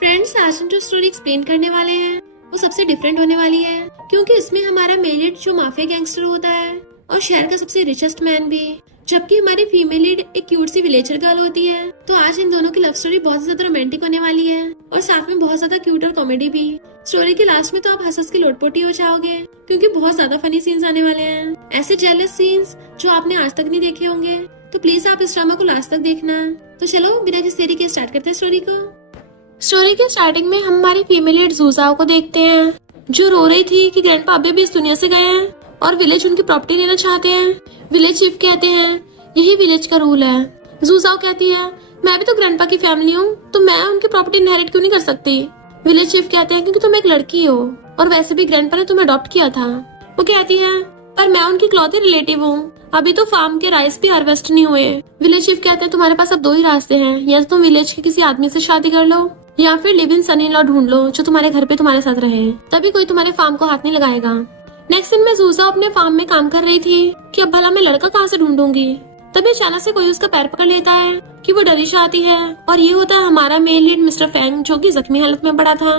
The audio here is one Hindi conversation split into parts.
फ्रेंड्स, आज हम जो स्टोरी एक्सप्लेन करने वाले हैं वो सबसे डिफरेंट होने वाली है, क्योंकि इसमें हमारा मेल लीड जो माफिया गैंगस्टर होता है और शहर का सबसे रिचेस्ट मैन भी, जबकि हमारी फीमेल लीड एक क्यूट सी विलेजर गर्ल होती है। तो आज इन दोनों की लव स्टोरी बहुत ज्यादा रोमांटिक होने वाली है और साथ में बहुत ज्यादा क्यूट और कॉमेडी भी। स्टोरी के लास्ट में तो आप हंस के लोटपोटी हो जाओगे, क्योंकि बहुत ज्यादा फनी सीन्स आने वाले हैं, ऐसे जेलस सीन्स जो आपने आज तक नहीं देखे होंगे। तो प्लीज आप इस ड्रामा को लास्ट तक देखना। तो चलो बिना किसी देरी के स्टार्ट करते हैं स्टोरी को। स्टोरी के स्टार्टिंग में हम हमारी फीमेल लीड जूजाओ को देखते हैं, जो रो रही थी कि ग्रैंडपा अभी भी इस दुनिया से गए हैं और विलेज उनकी प्रॉपर्टी लेना चाहते हैं। विलेज चीफ कहते हैं यही विलेज का रूल है। जूजाओ कहती है मैं भी तो ग्रैंडपा की फैमिली हूँ, तो मैं उनकी प्रॉपर्टी इनहेरिट क्यों नहीं कर सकती। विलेज चीफ कहते हैं क्योंकि तुम एक लड़की हो और वैसे भी ग्रैंडपा ने तुम्हें अडॉप्ट किया था। वो कहती है पर मैं उनकी इकलौती रिलेटिव हूँ, अभी तो फार्म के राइस भी हार्वेस्ट नहीं हुए। विलेज चीफ कहते हैं तुम्हारे पास अब दो ही रास्ते हैं, या तो तुम विलेज के किसी आदमी से शादी कर लो या फिर live in sun in law ढूंढ लो जो तुम्हारे घर पे तुम्हारे साथ रहे, तभी कोई तुम्हारे फार्म को हाथ नहीं लगाएगा। नेक्स्ट दिन में जूजा अपने फार्म में काम कर रही थी कि अब भला मैं लड़का कहाँ से ढूंढूंगी। तभी अचानक से कोई उसका पैर पकड़ लेता है कि वो डलिश आती है और ये होता है हमारा मेन लीड मिस्टर फैंग, जो कि जख्मी हालत में पड़ा था।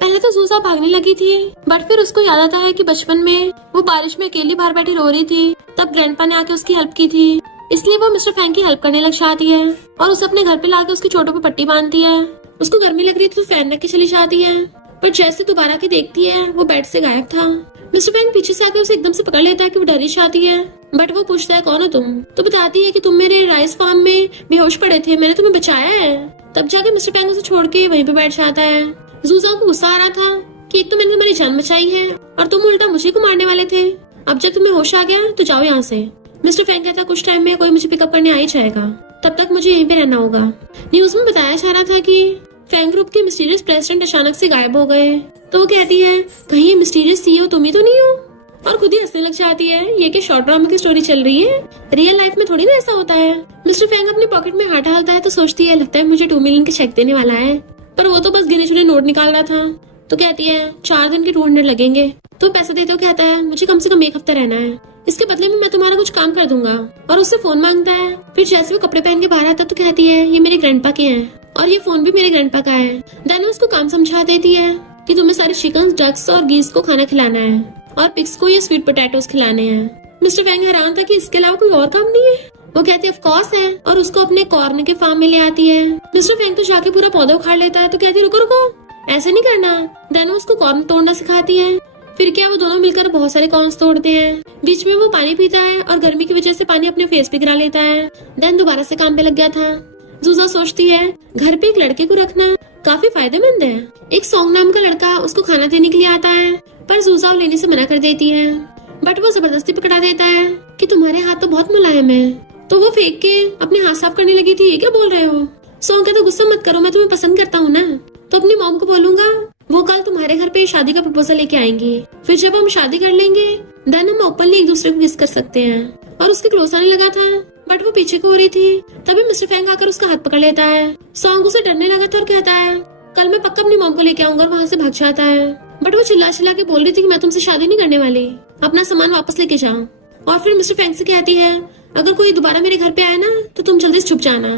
पहले तो जूजा भागने लगी थी, बट फिर उसको याद आता है कि बचपन में वो बारिश में अकेली बाहर बैठी रो रही थी, तब ग्रैंडपा ने आके उसकी हेल्प की थी। इसलिए वो मिस्टर फैंग की हेल्प करने लग जाती है और उसे अपने घर पे लाके उसकी चोटों पे पट्टी बांधती है। उसको गर्मी लग रही थी तो फैन रख के चली जाती है, पर जैसे दोबारा के देखती है वो बेड से गायब था। मिस्टर फैंग पीछे से आके उसे एकदम से पकड़ लेता है कि वो डरिश आती है, बट वो पूछता है कौन हो तुम, तो बताती है कि तुम मेरे राइस फार्म में बेहोश पड़े थे, मैंने तुम्हें बचाया है। तब जाके मिस्टर फैंग उसे छोड़ के वहीं पे बैठ जाता है। जूजा को गुस्सा आ रहा था कि एक तो मैंने तुम्हारी जान बचाई है और तुम उल्टा मुझे को मारने वाले थे, अब जब तुम्हें होश आ गया तो जाओ यहाँ से। मिस्टर फैंग कहता कुछ टाइम में कोई मुझे पिकअप करने आ ही जाएगा, तब तक मुझे यहीं पे रहना होगा। न्यूज में बताया जा रहा था कि फैंग ग्रुप के मिस्टीरियस प्रेसिडेंट अचानक से गायब हो गए, तो वो कहती है कहीं ये मिस्टीरियस सीईओ तुम ही तो नहीं हो, और खुद ही हंसने लग जाती है। ये क्या शॉर्ट ड्रामा की स्टोरी चल रही है, रियल लाइफ में थोड़ी ना ऐसा होता है। मिस्टर फैंग अपनी पॉकेट में हाथ डालता है तो सोचती है लगता है मुझे 2 मिलियन के चेक देने वाला है, पर वो तो बस गिने चुने नोट निकाल रहा था। तो कहती है 4 दिन के 200 लगेंगे, तो पैसा देते हो। कहता है मुझे कम से कम 1 हफ्ता रहना है, इसके बदले में मैं तुम्हारा कुछ काम कर दूंगा, और उससे फोन मांगता है। फिर जैसे वो कपड़े पहन के बाहर आता तो कहती है ये मेरे ग्रैंडपा के हैं और ये फोन भी मेरे ग्रैंडपा का है। देन उसको काम समझा देती है कि तुम्हें सारे चिकन, डक्स और गीस को खाना खिलाना है और पिग्स को ये स्वीट पोटैटोस खिलाने हैं। मिस्टर फैंग हैरान था कि इसके अलावा कोई और काम नहीं है। वो कहती है ऑफ कोर्स है, और उसको अपने कॉर्न के फार्म में ले आती है। मिस्टर फैंग तो जाके पूरा पौधा उखाड़ लेता है, तो कहती है रुको रुको ऐसे नहीं करना। देन उसको कॉर्न तोड़ना सिखाती है। फिर क्या वो दोनों मिलकर बहुत सारे कॉर्न्स तोड़ते हैं। बीच में वो पानी पीता है और गर्मी की वजह से पानी अपने फेस पे गिरा लेता है। देन दोबारा से काम पे लग गया था। जूजा सोचती है घर पे एक लड़के को रखना काफी फायदेमंद है। एक सॉन्ग नाम का लड़का उसको खाना देने के लिए आता है, पर जूजा लेने से मना कर देती है, बट वो जबरदस्ती पकड़ा देता है कि तुम्हारे हाथ तो बहुत मुलायम है। तो वो फेंक के अपने हाथ साफ करने लगी थी। ये क्या बोल रहे हो? सॉन्ग कहता गुस्सा मत करो, मैं तुम्हें पसंद करता हूँ ना, तो अपनी मॉम को बोलूंगा वो कल तुम्हारे घर पे शादी का प्रपोजल लेके आएंगी। फिर जब हम शादी कर लेंगे देन हम ओपनली एक दूसरे को किस कर सकते हैं। और उसके क्लोज आने लगा था, बट वो पीछे को हो रही थी। तभी मिस्टर फैंग आकर उसका हाथ पकड़ लेता है। सॉन्ग उसे डरने लगा था और कहता है कल मैं पक्का अपनी मॉम को लेके आऊंगा, और वहाँ से भाग जाता है। बट वो चिल्ला चिल्ला के बोल रही थी कि मैं तुमसे शादी नहीं करने वाली, अपना सामान वापस लेके जाओ। और फिर मिस्टर फैंग से कहती है अगर कोई दोबारा मेरे घर पे आए ना तो तुम जल्दी से छुप जाना।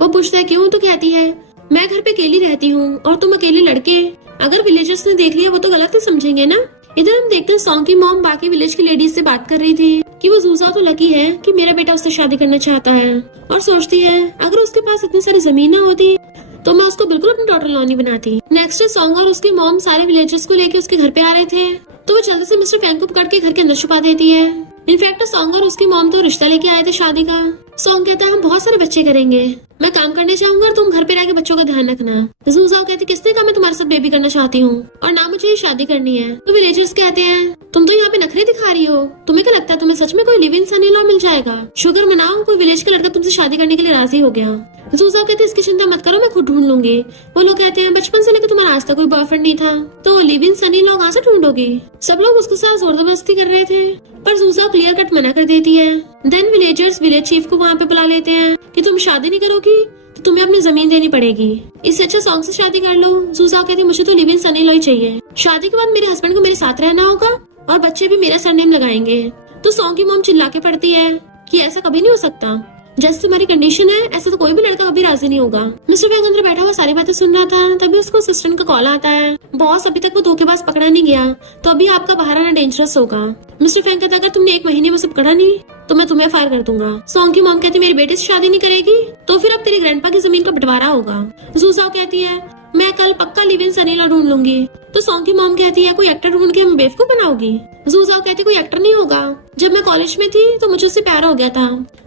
वो पूछता है क्यों, तो कहती है मैं घर पे अकेली रहती हूँ और तुम अकेले लड़के, अगर विलेजर्स ने देख लिया वो तो गलत ही समझेंगे ना। इधर हम देखते हैं सॉन्ग की मॉम बाकी विलेज की लेडीज से बात कर रही थी कि वो जूजा तो लकी है कि मेरा बेटा उससे शादी करना चाहता है, और सोचती है अगर उसके पास इतनी सारी जमीन ना होती तो मैं उसको बिल्कुल अपनी डॉटर लॉ नहीं बनाती। नेक्स्ट डे सॉन्ग और उसकी मॉम सारे विलेजर्स को लेके उसके घर पे आ रहे थे, तो वो जल्दी से मिस्टर फैंग को पकड़ के घर के अंदर छुपा देती है। इनफैक्ट सॉन्ग और उसकी मॉम तो रिश्ता लेके आए थे शादी का। सॉन्ग कहता है हम बहुत सारे बच्चे करेंगे, मैं काम करने जाऊंगा और तुम घर पे रह के बच्चों का ध्यान रखना। जूजाओ कहती किसने कहा मैं तुम्हारे साथ बेबी करना चाहती हूँ और ना मुझे शादी करनी है। तो विलेजर्स कहते हैं तुम तो यहाँ पे नखरे दिखा रही हो, तुम्हें क्या लगता है तुम्हें सच में कोई live in sun in law मिल जाएगा? शुगर मनाओ कोई विलेज का लड़का तुमसे शादी करने के लिए राजी हो गया। जूजा कहती इसकी चिंता मत करो मैं खुद ढूंढ लूंगी। वो लोग कहते हैं बचपन से लेकर तुम्हारा आज तक कोई बॉयफ्रेंड नहीं था, तो live in sun in law कहाँ से ढूंढोगी? सब लोग उसके साथ जोर जबरदस्ती कर रहे थे, पर जूजा क्लियर कट मना कर देती है। देन विलेजर्स विलेज चीफ को वहाँ पे बुला लेते हैं कि तुम शादी नहीं करोगी तो तुम्हें अपनी जमीन देनी पड़ेगी, इससे अच्छा सॉन्ग से शादी कर लो। जूजा कहती मुझे तो live in sun in law ही चाहिए, शादी के बाद मेरे हस्बैंड को मेरे साथ रहना होगा और बच्चे भी मेरा सरनेम लगाएंगे। तो सॉन्ग की मॉम चिल्ला के पड़ती है कि ऐसा कभी नहीं हो सकता, जैसे तुम्हारी कंडीशन है ऐसे तो कोई भी लड़का कभी राजी नहीं होगा। मिस्टर फैंग अंदर बैठा हुआ सारी बातें सुन रहा था, तभी उसको असिस्टेंट का कॉल आता है। बॉस, अभी तक वो धोखेबाज पकड़ा नहीं गया, तो अभी आपका बाहर आना डेंजरस होगा। मिस्टर फैंग कहता, अगर तुमने 1 महीने में उसे पकड़ा नहीं तो मैं तुम्हें फायर कर दूंगा। सॉन्ग की मॉम कहती, मेरे बेटे से शादी नहीं करेगी तो फिर अब तेरे ग्रैंडपा की जमीन का बंटवारा होगा। जूजाओ कहती है, मैं कल पक्का लिव इन सनी ढूंढ लूंगी। तो सॉन्ग की मॉम कहती है, कोई एक्टर ढूंढ के हमें बेवकूफ बनाओगी। जूजाओ कहती, कोई एक्टर नहीं होगा, जब मैं कॉलेज में थी तो मुझे उससे प्यार हो गया था।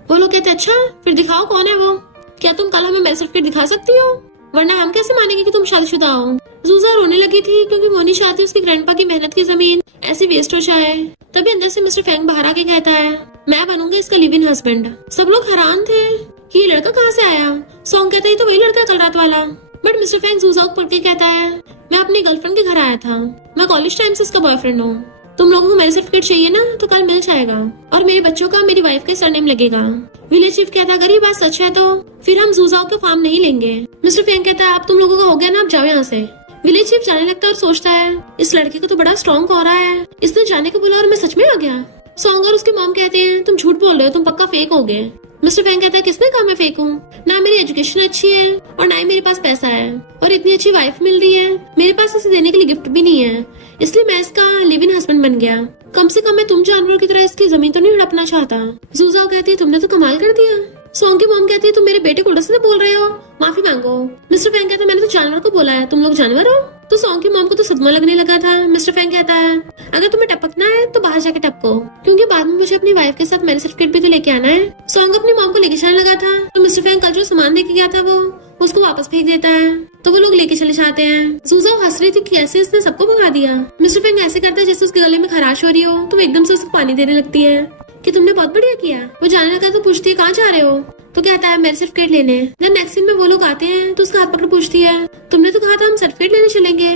वो लोग कहते, अच्छा फिर दिखाओ कौन है वो, क्या तुम कल हमें मैरिज सर्टिफिकेट दिखा सकती हो, वरना हम कैसे मानेंगे कि तुम शादीशुदा हो। जूजा रोने लगी थी क्योंकि वो नहीं चाहती उसकी ग्रैंडपा की मेहनत की जमीन ऐसे वेस्ट हो जाए। तभी अंदर से मिस्टर फैंग बाहर आके कहता है, मैं बनूंगा इसका लिव इन हस्बैंड। सब लोग हैरान थे कि ये लड़का कहाँ से आया। सॉन्ग कहता है, तो वही लड़का कल रात वाला। बट मिस्टर फैंग जूजाओ को पढ़ के कहता है, मैं अपनी गर्लफ्रेंड के घर आया था, मैं कॉलेज टाइम से इसका बॉयफ्रेंड हूँ। तुम लोगों को मैरिज सर्टिफिकेट चाहिए ना तो कल मिल जाएगा, और मेरे बच्चों का मेरी वाइफ का सरनेम लगेगा। विलेज चीफ कहता, अगर ये बात सच है तो फिर हम जूजाओ का फार्म नहीं लेंगे। मिस्टर फैंग कहता है, अब तुम लोगों का हो गया ना, अब जाओ यहाँ से। विलेज चीफ जाने लगता है और सोचता है, इस लड़के को तो बड़ा स्ट्रॉन्ग हो रहा है, इसने जाने को बोला और मैं सच में आ गया। सॉन्ग और उसकी मॉम कहते हैं, तुम झूठ बोल रहे हो, तुम पक्का फेक हो गए। मिस्टर फैंग कहता है, किसने कहा मैं फेक हूँ, ना मेरी एजुकेशन अच्छी है और ना ही मेरे पास पैसा है, और इतनी अच्छी वाइफ मिल रही है, मेरे पास इसे देने के लिए गिफ्ट भी नहीं है, इसलिए मैं इसका लिव इन हस्बैंड बन गया। कम से कम मैं तुम जानवरों की तरह इसकी जमीन तो नहीं हड़पना चाहता। जूजाओ कहती है, तुमने तो कमाल कर दिया। सॉन्ग की मॉम कहती है, तुम मेरे बेटे को उल्टा सीधा बोल रहे हो, माफी मांगो। मिस्टर फैंग कहता है, मैंने तो जानवर को बोला है, तुम लोग जानवर हो। तो सॉन्ग की मॉम को तो सदमा लगने लगा था। मिस्टर फैंग कहता है, अगर तुम्हें टपकना है तो बाहर जाके टपको, क्योंकि बाद में मुझे अपनी वाइफ के साथ मैरिज सर्टिफिकेट भी तो लेके आना है। सॉन्ग अपनी मॉम को लेके चलने लगा था, तो मिस्टर फैंग कल जो सामान लेके गया था वो उसको वापस फेंक देता है, तो वो लोग लेके चले जाते हैं। जूजाओ हंस रही थी कि ऐसे इसने सबको भगा दिया। मिस्टर फैंग ऐसे करता है जैसे उसके गले में खराश हो रही हो, तो वो एकदम से उसको पानी देने लगती है कि तुमने बहुत बढ़िया किया। वो जाने लगा तो पूछती है, कहाँ जा रहे हो, तो कहता है मैरिज सर्टिफिकेट लेने। नेक्स्ट सीन में वो लोग आते हैं तो उसका हाथ पकड़ पूछती है, तुमने तो कहा था हम सर्टिफिकेट लेने चलेंगे,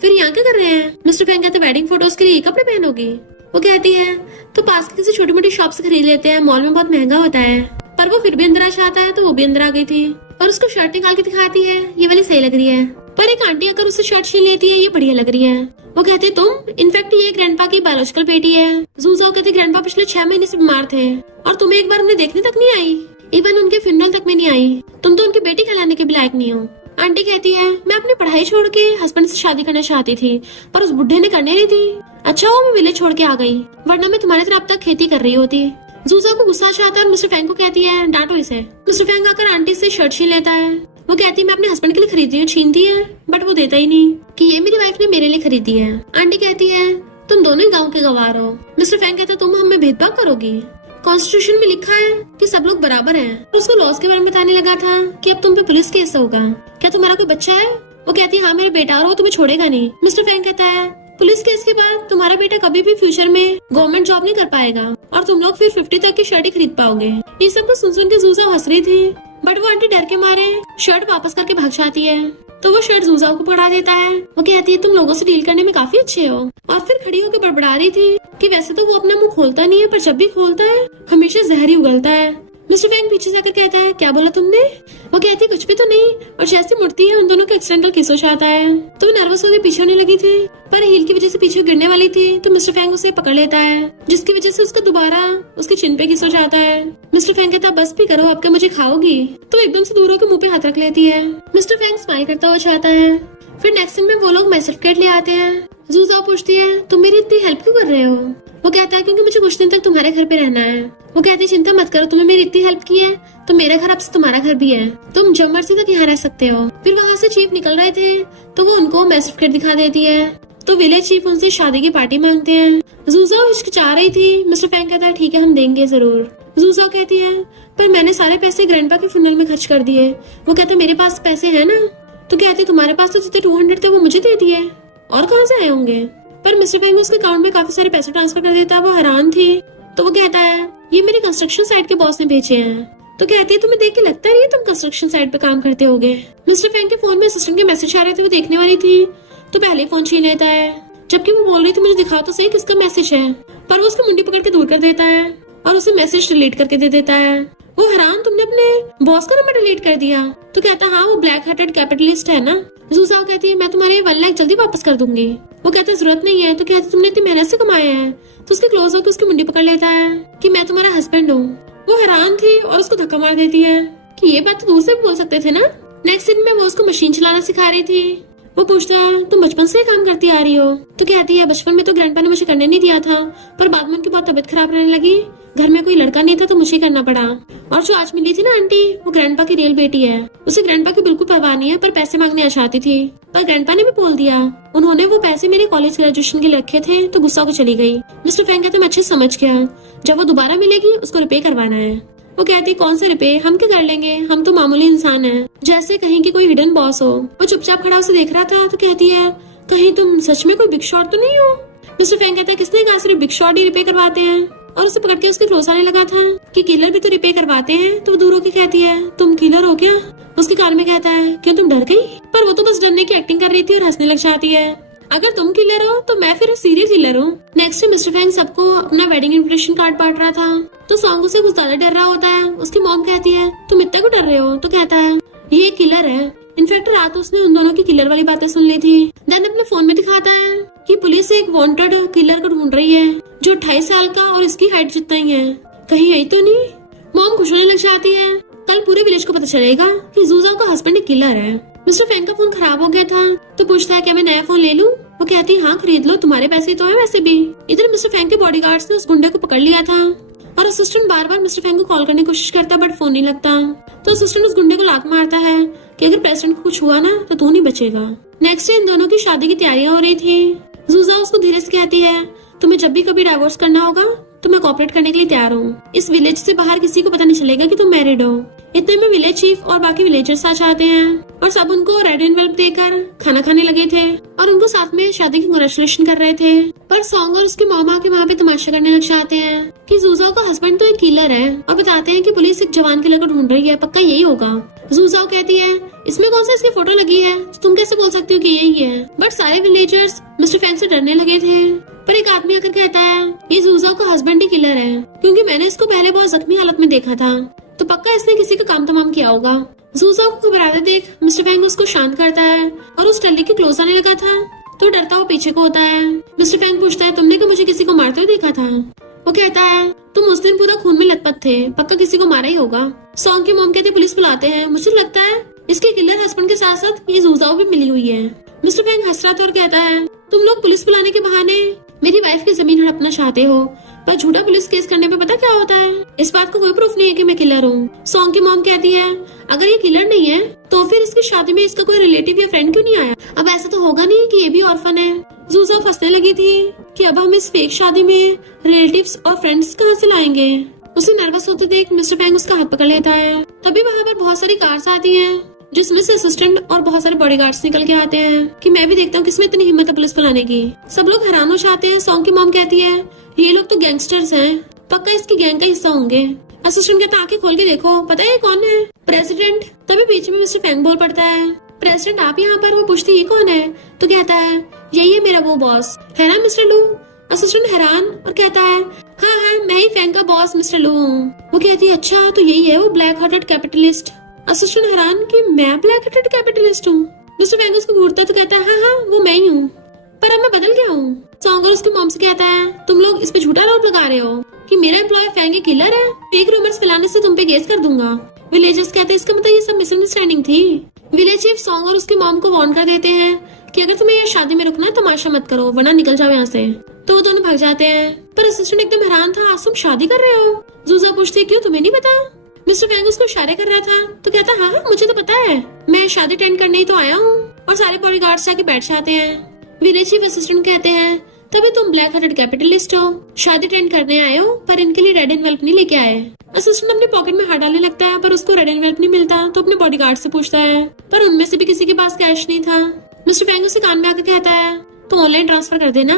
फिर यहाँ क्या कर रहे हैं। मिस्टर फैंग कहते हैं, वेडिंग फोटोज के लिए ये कपड़े पहनोगी। वो कहती है, तो पास की किसी छोटी मोटी शॉप से खरीद लेते हैं, मॉल में बहुत महंगा होता है। पर वो फिर भी अंदर आ जाता है, तो वो भी अंदर आ गई थी और उसको शर्ट निकाल के दिखाती है, ये वाली सही लग रही है। पर एक आंटी आकर उससे शर्ट छीन लेती है, ये बढ़िया लग रही है। वो कहते हैं, तुम इनफैक्ट ये ग्रैंडपा की बायोलॉजिकल बेटी है। जूजाओ कहते, ग्रैंडपा पिछले 6 महीने से बीमार थे और तुम्हें एक बार उन्हें देखने तक नहीं आई, इवन उनके फ्यूनरल तक में नहीं आई, तुम तो उनकी बेटी कहलाने के भी लायक नहीं हो। आंटी कहती है, मैं अपनी पढ़ाई छोड़ के हस्बैंड से शादी करना चाहती थी, पर उस बुढ़े ने करने नहीं दी। अच्छा वो मैं विलेज छोड़ के आ गई, वरना मैं तुम्हारी तरह अब तक खेती कर रही होती। जूजा को गुस्सा आता है और मिस्टर फैंग को कहती है, डांटो इसे। मिस्टर फैंग आकर आंटी से शर्ट छीन लेता है। वो कहती है, मैं अपने हस्बैंड के लिए खरीदी हूँ, छीनती है, बट वो देता ही नहीं कि ये मेरी वाइफ ने मेरे लिए खरीदी है। आंटी कहती है, तुम दोनों ही गाँव के गवार हो। मिस्टर फैंग कहता है, तुम हमें भेदभाव करोगी, कॉन्स्टिट्यूशन में लिखा है कि सब लोग बराबर हैं। तो उसको लॉस के बारे में बताने लगा था कि अब तुम पे पुलिस केस होगा, क्या तुम्हारा कोई बच्चा है। वो कहती है, हाँ मेरा बेटा, और वो तुम्हें छोड़ेगा नहीं। मिस्टर फैंग कहता है, पुलिस केस के बाद तुम्हारा बेटा कभी भी फ्यूचर में गवर्नमेंट जॉब नहीं कर पाएगा और तुम लोग फिर 50 तक की शर्ट ही खरीद पाओगे। ये सब कुछ सुन के जूजा हंस रही थी, बट वो आंटी डर के मारे शर्ट वापस करके भाग जाती है, तो वो शर्ट जूजाओ को पकड़ा देता है। वो कहती है, तुम लोगों से डील करने में काफी अच्छे हो, और फिर खड़ी होकर बड़बड़ा रही थी कि वैसे तो वो अपना मुंह खोलता नहीं है, पर जब भी खोलता है हमेशा जहर ही उगलता है। मिस्टर फैंग पीछे जाकर कहता है, क्या बोला तुमने। वो कहती है, कुछ भी तो नहीं, और जैसे मुड़ती है उन दोनों का एक्सीडेंटल किस हो जाता है। तो वो नर्वस होकर पीछे होने लगी थी, पर हील की वजह से पीछे गिरने वाली थी, तो मिस्टर फैंग उसे पकड़ लेता है, जिसकी वजह से उसका दोबारा उसके चिन पे किस हो जाता है। मिस्टर फैंग कहता है, बस भी करो, अब क्या मुझे खाओगी। तो एकदम से दूर होकर मुंह पे हाथ रख लेती है। मिस्टर फैंग स्माइल करता हुआ चाहता है। फिर नेक्स्ट सीन में वो लोग मैरिज सर्टिफिकेट ले आते हैं। जूजाओ पूछती है, तुम मेरी इतनी हेल्प क्यों कर रहे हो। वो कहता है, क्योंकि मुझे कुछ दिन तक तुम्हारे घर पे रहना है। वो कहती है, चिंता मत करो, तुमने मेरी इतनी हेल्प की है तो मेरा घर अब से तुम्हारा घर भी है, तुम जब मर्जी तक यहाँ रह सकते हो। फिर वहाँ से चीफ निकल रहे थे तो वो उनको मैरिज सर्टिफिकेट दिखा देती है, तो विलेज चीफ उनसे शादी की पार्टी मांगते हैं। जूजाओ हिचकिचा रही थी। मिस्टर फैंग कहता है, ठीक है हम देंगे जरूर। जूजाओ कहती है, पर मैंने सारे पैसे ग्रैंडपा के फ्यूनरल में खर्च कर दिए। वो कहता है, मेरे पास पैसे है ना। तो कहती, तुम्हारे पास तो जितने 200 थे वो मुझे दे दिए, और कहाँ से आए होंगे। पर मिस्टर फैंग उसके अकाउंट में काफी सारे पैसे ट्रांसफर कर देता है। वो हैरान थी, तो वो कहता है, ये मेरे कंस्ट्रक्शन साइट के बॉस ने भेजे हैं। तो कहती है, तुम्हें देख के लगता है तुम कंस्ट्रक्शन साइट पे काम करते होगे। मिस्टर फैंग के फोन में असिस्टेंट के मैसेज आ रहे थे, वो देखने वाली थी, तो पहले फोन छीन लेता है, जबकि वो बोल रही थी, मुझे दिखाओ तो सही किसका मैसेज है। पर वो उसकी मुंडी पकड़ के दूर कर देता है और उसे मैसेज डिलीट करके दे देता है। वो हैरान, तुमने अपने बॉस का नंबर डिलीट कर दिया। तो कहता, हाँ वो ब्लैक हार्टेड कैपिटलिस्ट है ना। जूजाओ कहती है, मैं तुम्हारे 1 लाख जल्दी वापस कर दूंगी। वो कहता है, जरूरत नहीं है। तो कहती, तुमने इतनी मेहनत से कमाया है। तो उसके क्लोज होकर उसकी मुंडी पकड़ लेता है कि मैं तुम्हारा हस्बैंड हूँ। वो हैरान थी और उसको धक्का मार देती है कि ये बात तो दूर से भी बोल सकते थे ना। नेक्स्ट सीन में वो उसको मशीन चलाना सिखा रही थी। वो पूछता है तुम बचपन से काम करती आ रही हो? तो कहती है बचपन में तो ग्रैंडपा ने मुझे करने नहीं दिया था, पर बाद में उनकी बहुत तबीयत खराब रहने लगी, घर में कोई लड़का नहीं था तो मुझे करना पड़ा। और जो आज मिली थी ना आंटी, वो ग्रैंडपा की रियल बेटी है। उसे ग्रैंडपा की बिल्कुल परवाह नहीं है, पर पैसे मांगने आ जाती थी। पर ग्रैंडपा ने भी बोल दिया, उन्होंने वो पैसे मेरे कॉलेज ग्रेजुएशन के लिए रखे थे, तो गुस्सा को चली गई। मिस्टर फैंग कहते मैं अच्छे समझ गया, जब वो दोबारा मिलेगी उसको रिपे करवाना है। वो कहती कौन से रिपे, हम क्या कर लेंगे, हम तो मामूली इंसान हैं, जैसे कहीं की कोई हिडन बॉस हो। वो चुपचाप खड़ा उसे देख रहा था तो कहती है कहीं तुम सच में कोई बिग शॉट तो नहीं हो? मिस्टर फैंग कहता है किसने कहा सिर्फ बिग शॉट ही रिपे करवाते हैं, और उसे पकड़ के उसके क्लोज आने लगा था कि किलर भी तो रिपे करवाते हैं। तो दूर होके कहती है तुम किलर हो क्या? उसके कान में कहता है क्यों तुम डर गई? पर वो तो बस डरने की एक्टिंग कर रही थी और हंसने लग जाती है। अगर तुम किलर हो तो मैं फिर सीरियल किलर हूँ। नेक्स्ट मिस्टर फैंग सबको अपना वेडिंग इन्विटेशन कार्ड बांट रहा था, तो सॉन्ग उसे कुछ ज्यादा डर रहा होता है। उसकी मॉम कहती है तुम इतना क्यों डर रहे हो? तो कहता है ये किलर है। इनफैक्ट रात उसने उन दोनों की किलर वाली बातें सुन ली थी। देन अपने फोन में दिखाता है कि पुलिस एक वांटेड किलर को ढूंढ रही है जो 28 साल का और इसकी हाइट जितना ही है। कहीं यही तो नहीं? मॉम खुश होने लग जाती है, कल पूरे विलेज को पता चलेगा कि जूजाओ का हस्बैंड एक किलर है। मिस्टर फैंग का फोन खराब हो गया था तो पूछता है क्या मैं नया फोन ले लूं? वो कहती है हाँ खरीद लो, तुम्हारे पैसे तो है वैसे भी। इधर मिस्टर फैंग के बॉडीगार्ड्स ने उस गुंडे को पकड़ लिया था और असिस्टेंट बार बार मिस्टर फैंग को कॉल करने की कोशिश करता बट फोन नहीं लगता। तो असिस्टेंट उस गुंडे को लात मारता है कि अगर प्रेसिडेंट को कुछ हुआ ना तो तू नहीं बचेगा। नेक्स्ट डे इन दोनों की शादी की तैयारियां हो रही थी। जूजा उसको धीरे से कहती है तुम्हें जब भी कभी डाइवोर्स करना होगा तो मैं कोऑपरेट करने के लिए तैयार हूँ। इस विलेज से बाहर किसी को पता नहीं चलेगा कि तुम मैरिड हो। इतने में विलेज चीफ और बाकी विलेजर्स आ जाते हैं और सब उनको रेड एनवेल्प देकर खाना खाने लगे थे और उनको साथ में शादी की कांग्रेचुलेशन कर रहे थे। पर सॉन्ग और उसके मामा के वहाँ पे तमाशा करने लग जाते हैं कि जूजाओ का हस्बैंड तो एक किलर है और बताते हैं कि पुलिस एक जवान किलर को ढूंढ रही है, पक्का यही होगा। जूजाओ कहती है इसमें कौन सा इसकी फोटो लगी है, तुम कैसे बोल सकती हो कि यही है? बट सारे विलेजर्स मिस्टर फैंग से डरने लगे थे। पर एक आदमी आकर कहता है ये जूजाओ का हस्बैंड ही किलर है, क्योंकि मैंने इसको पहले बहुत जख्मी हालत में देखा था, तो पक्का इसने किसी का काम तमाम किया होगा। जूजाओ को घबराते देख मिस्टर फैंग उसको शांत करता है और उस टल्ली के क्लोज आने लगा था तो डरता हुआ पीछे को होता है। मिस्टर फैंग पूछता है तुमने क्या मुझे किसी को मारते हुए देखा था? वो कहता है तुम उस दिन पूरा खून में लथपथ थे, पक्का किसी को मारा ही होगा। सॉन्ग की मॉम कहते पुलिस बुलाते हैं, मुझे लगता है इसके किलर हस्बैंड के साथ साथ ये जूजाओ भी मिली हुई है। मिस्टर फैंग हंस रहा था और कहता है तुम लोग पुलिस बुलाने के बहाने मेरी वाइफ की जमीन हड़पना चाहते हो, पर झूठा पुलिस केस करने पे पता क्या होता है, इस बात का कोई प्रूफ नहीं है कि मैं किलर हूँ। सॉन्ग की मॉम कहती है अगर ये किलर नहीं है तो फिर इसकी शादी में इसका कोई रिलेटिव या फ्रेंड क्यों नहीं आया? अब ऐसा तो होगा नहीं कि ये भी ऑर्फन है। जूजा फंसने लगी थी कि अब हम इस फेक शादी में रिलेटिव्स और फ्रेंड्स कहाँ से लाएंगे। उसे नर्वस होते देख मिस्टर फैंग उसका हाथ पकड़ लेता है। तभी वहाँ पर बहुत सारी कार्स आती हैं जिसमें से असिस्टेंट और बहुत सारे बॉडीगार्ड्स निकल के आते हैं कि मैं भी देखता हूँ किसमें इतनी हिम्मत है पुलिस बुलाने की। सब लोग हैरान हो जाते हैं। सॉन्ग की मॉम कहती है ये लोग तो गैंगस्टर्स हैं, पक्का इसकी गैंग का हिस्सा होंगे। असिस्टेंट कहता आंखें खोल के देखो, पता है ये कौन है? प्रेसिडेंट। तभी बीच में मिस्टर फैंग बोल पड़ता है प्रेसिडेंट आप यहाँ पर? वो पूछती ये कौन है? तो कहता है यही है मेरा वो बॉस, है ना मिस्टर लू? असिस्टेंट हैरान और कहता है हाँ मैं ही फैंग का बॉस मिस्टर लू हूँ। वो कहती है अच्छा तो यही है वो ब्लैक हार्टेड कैपिटलिस्ट। असिस्टेंट हैरान कि मैं ब्लैक हार्टेड कैपिटलिस्ट हूँ। मिस्टर फैंग उसको घूरता तो कहता है हाँ वो मैं ही हूँ, पर अब मैं बदल गया हूँ। सॉन्गर उसकी मॉम से कहता है तुम लोग इस पे झूठा आरोप लगा रहे हो कि मेरा एम्प्लॉय फैंग एक किलर है, फेक रूमर्स फैलाने से तुम पे केस कर दूंगा। विलेजर्स कहते हैं इसका मतलब ये सब मिसअंडरस्टैंडिंग थी। विलेज चीफ सॉन्ग और उसकी मॉम को वार्न कर देते हैं कि अगर तुम्हें शादी में रुकना है तमाशा मत करो वरना निकल जाओ यहाँ से। तो वो दोनों भाग जाते हैं। पर असिस्टेंट एकदम हैरान था, आज तुम शादी कर रहे हो? जूजा पूछती क्यों, तुम्हें नहीं पता? मिस्टर फैंग उसको इशारे कर रहा था तो कहता हाँ मुझे तो पता है, मैं शादी अटेंड करने ही तो आया हूँ। और सारे बॉडीगार्ड्स जाके बैठ जाते हैं। विलेज चीफ असिस्टेंट कहते हैं तभी तुम ब्लैक हार्टेड कैपिटलिस्ट हो, शादी अटेंड करने आए हो पर इनके लिए रेड एनवेल्प नहीं लेके आए। असिस्टेंट अपने पॉकेट में हाथ डालने लगता है पर उसको रेड एनवेल्प नहीं मिलता तो अपने बॉडीगार्ड से पूछता है पर उनमें से भी किसी के पास कैश नहीं था। मिस्टर फैंग उसे कान में आकर कहता है तो ऑनलाइन ट्रांसफर कर देना।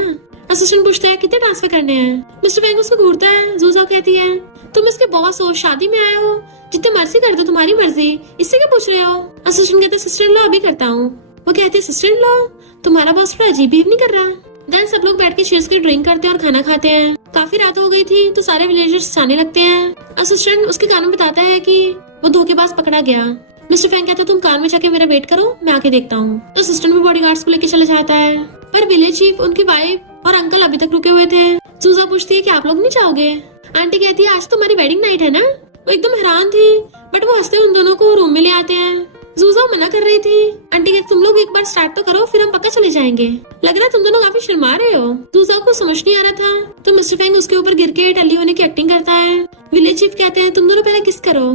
असिस्टेंट पूछता है कितने ट्रांसफर करने हैं? मिस्टर फैंग उसको घूरता है। जूजा कहती है तुम इसके बॉस हो, शादी में आए हो, जितने मर्जी कर दो तुम्हारी मर्जी, इससे क्या पूछ रहे हो? असिस्टेंट कहता है सिस्टर इन लॉ अभी करता हूँ। वो कहती है सिस्टर इन लॉ तुम्हारा बॉस थोड़ा अजीब बिहेव नहीं कर रहा? देन सब लोग बैठ के चीज की ड्रिंक करते हैं और खाना खाते हैं। काफी रात हो गई थी तो सारे विलेजर्स जाने लगते हैं। असिस्टेंट उसके कान में बताता है कि वो धोखेबाज पकड़ा गया। मिस्टर फैंग कहता है तुम कार में जाके मेरा वेट करो, मैं आके देखता हूँ। असिस्टेंट भी बॉडीगार्ड्स को लेके चले जाता है पर विलेज चीफ, उनकी वाइफ और अंकल अभी तक रुके हुए थे। जूजा पूछती है कि आप लोग नहीं जाओगे? आंटी कहती है आज तो हमारी वेडिंग नाइट है ना। वो एकदम हैरान थी, बट वो हंसते उन दोनों को रूम में ले आते हैं। जूजा मना कर रही थी। आंटी कहती तुम लोग एक बार स्टार्ट तो करो, फिर हम पक्का चले जाएंगे। लग रहा है तुम दोनों काफी शर्मा रहे हो। जूजा को समझ नहीं आ रहा था, तो मिस्टर फेंग उसके ऊपर गिर के टल्ली होने की एक्टिंग करता है। विलेज चीफ कहते हैं तुम दोनों पहले किस करो।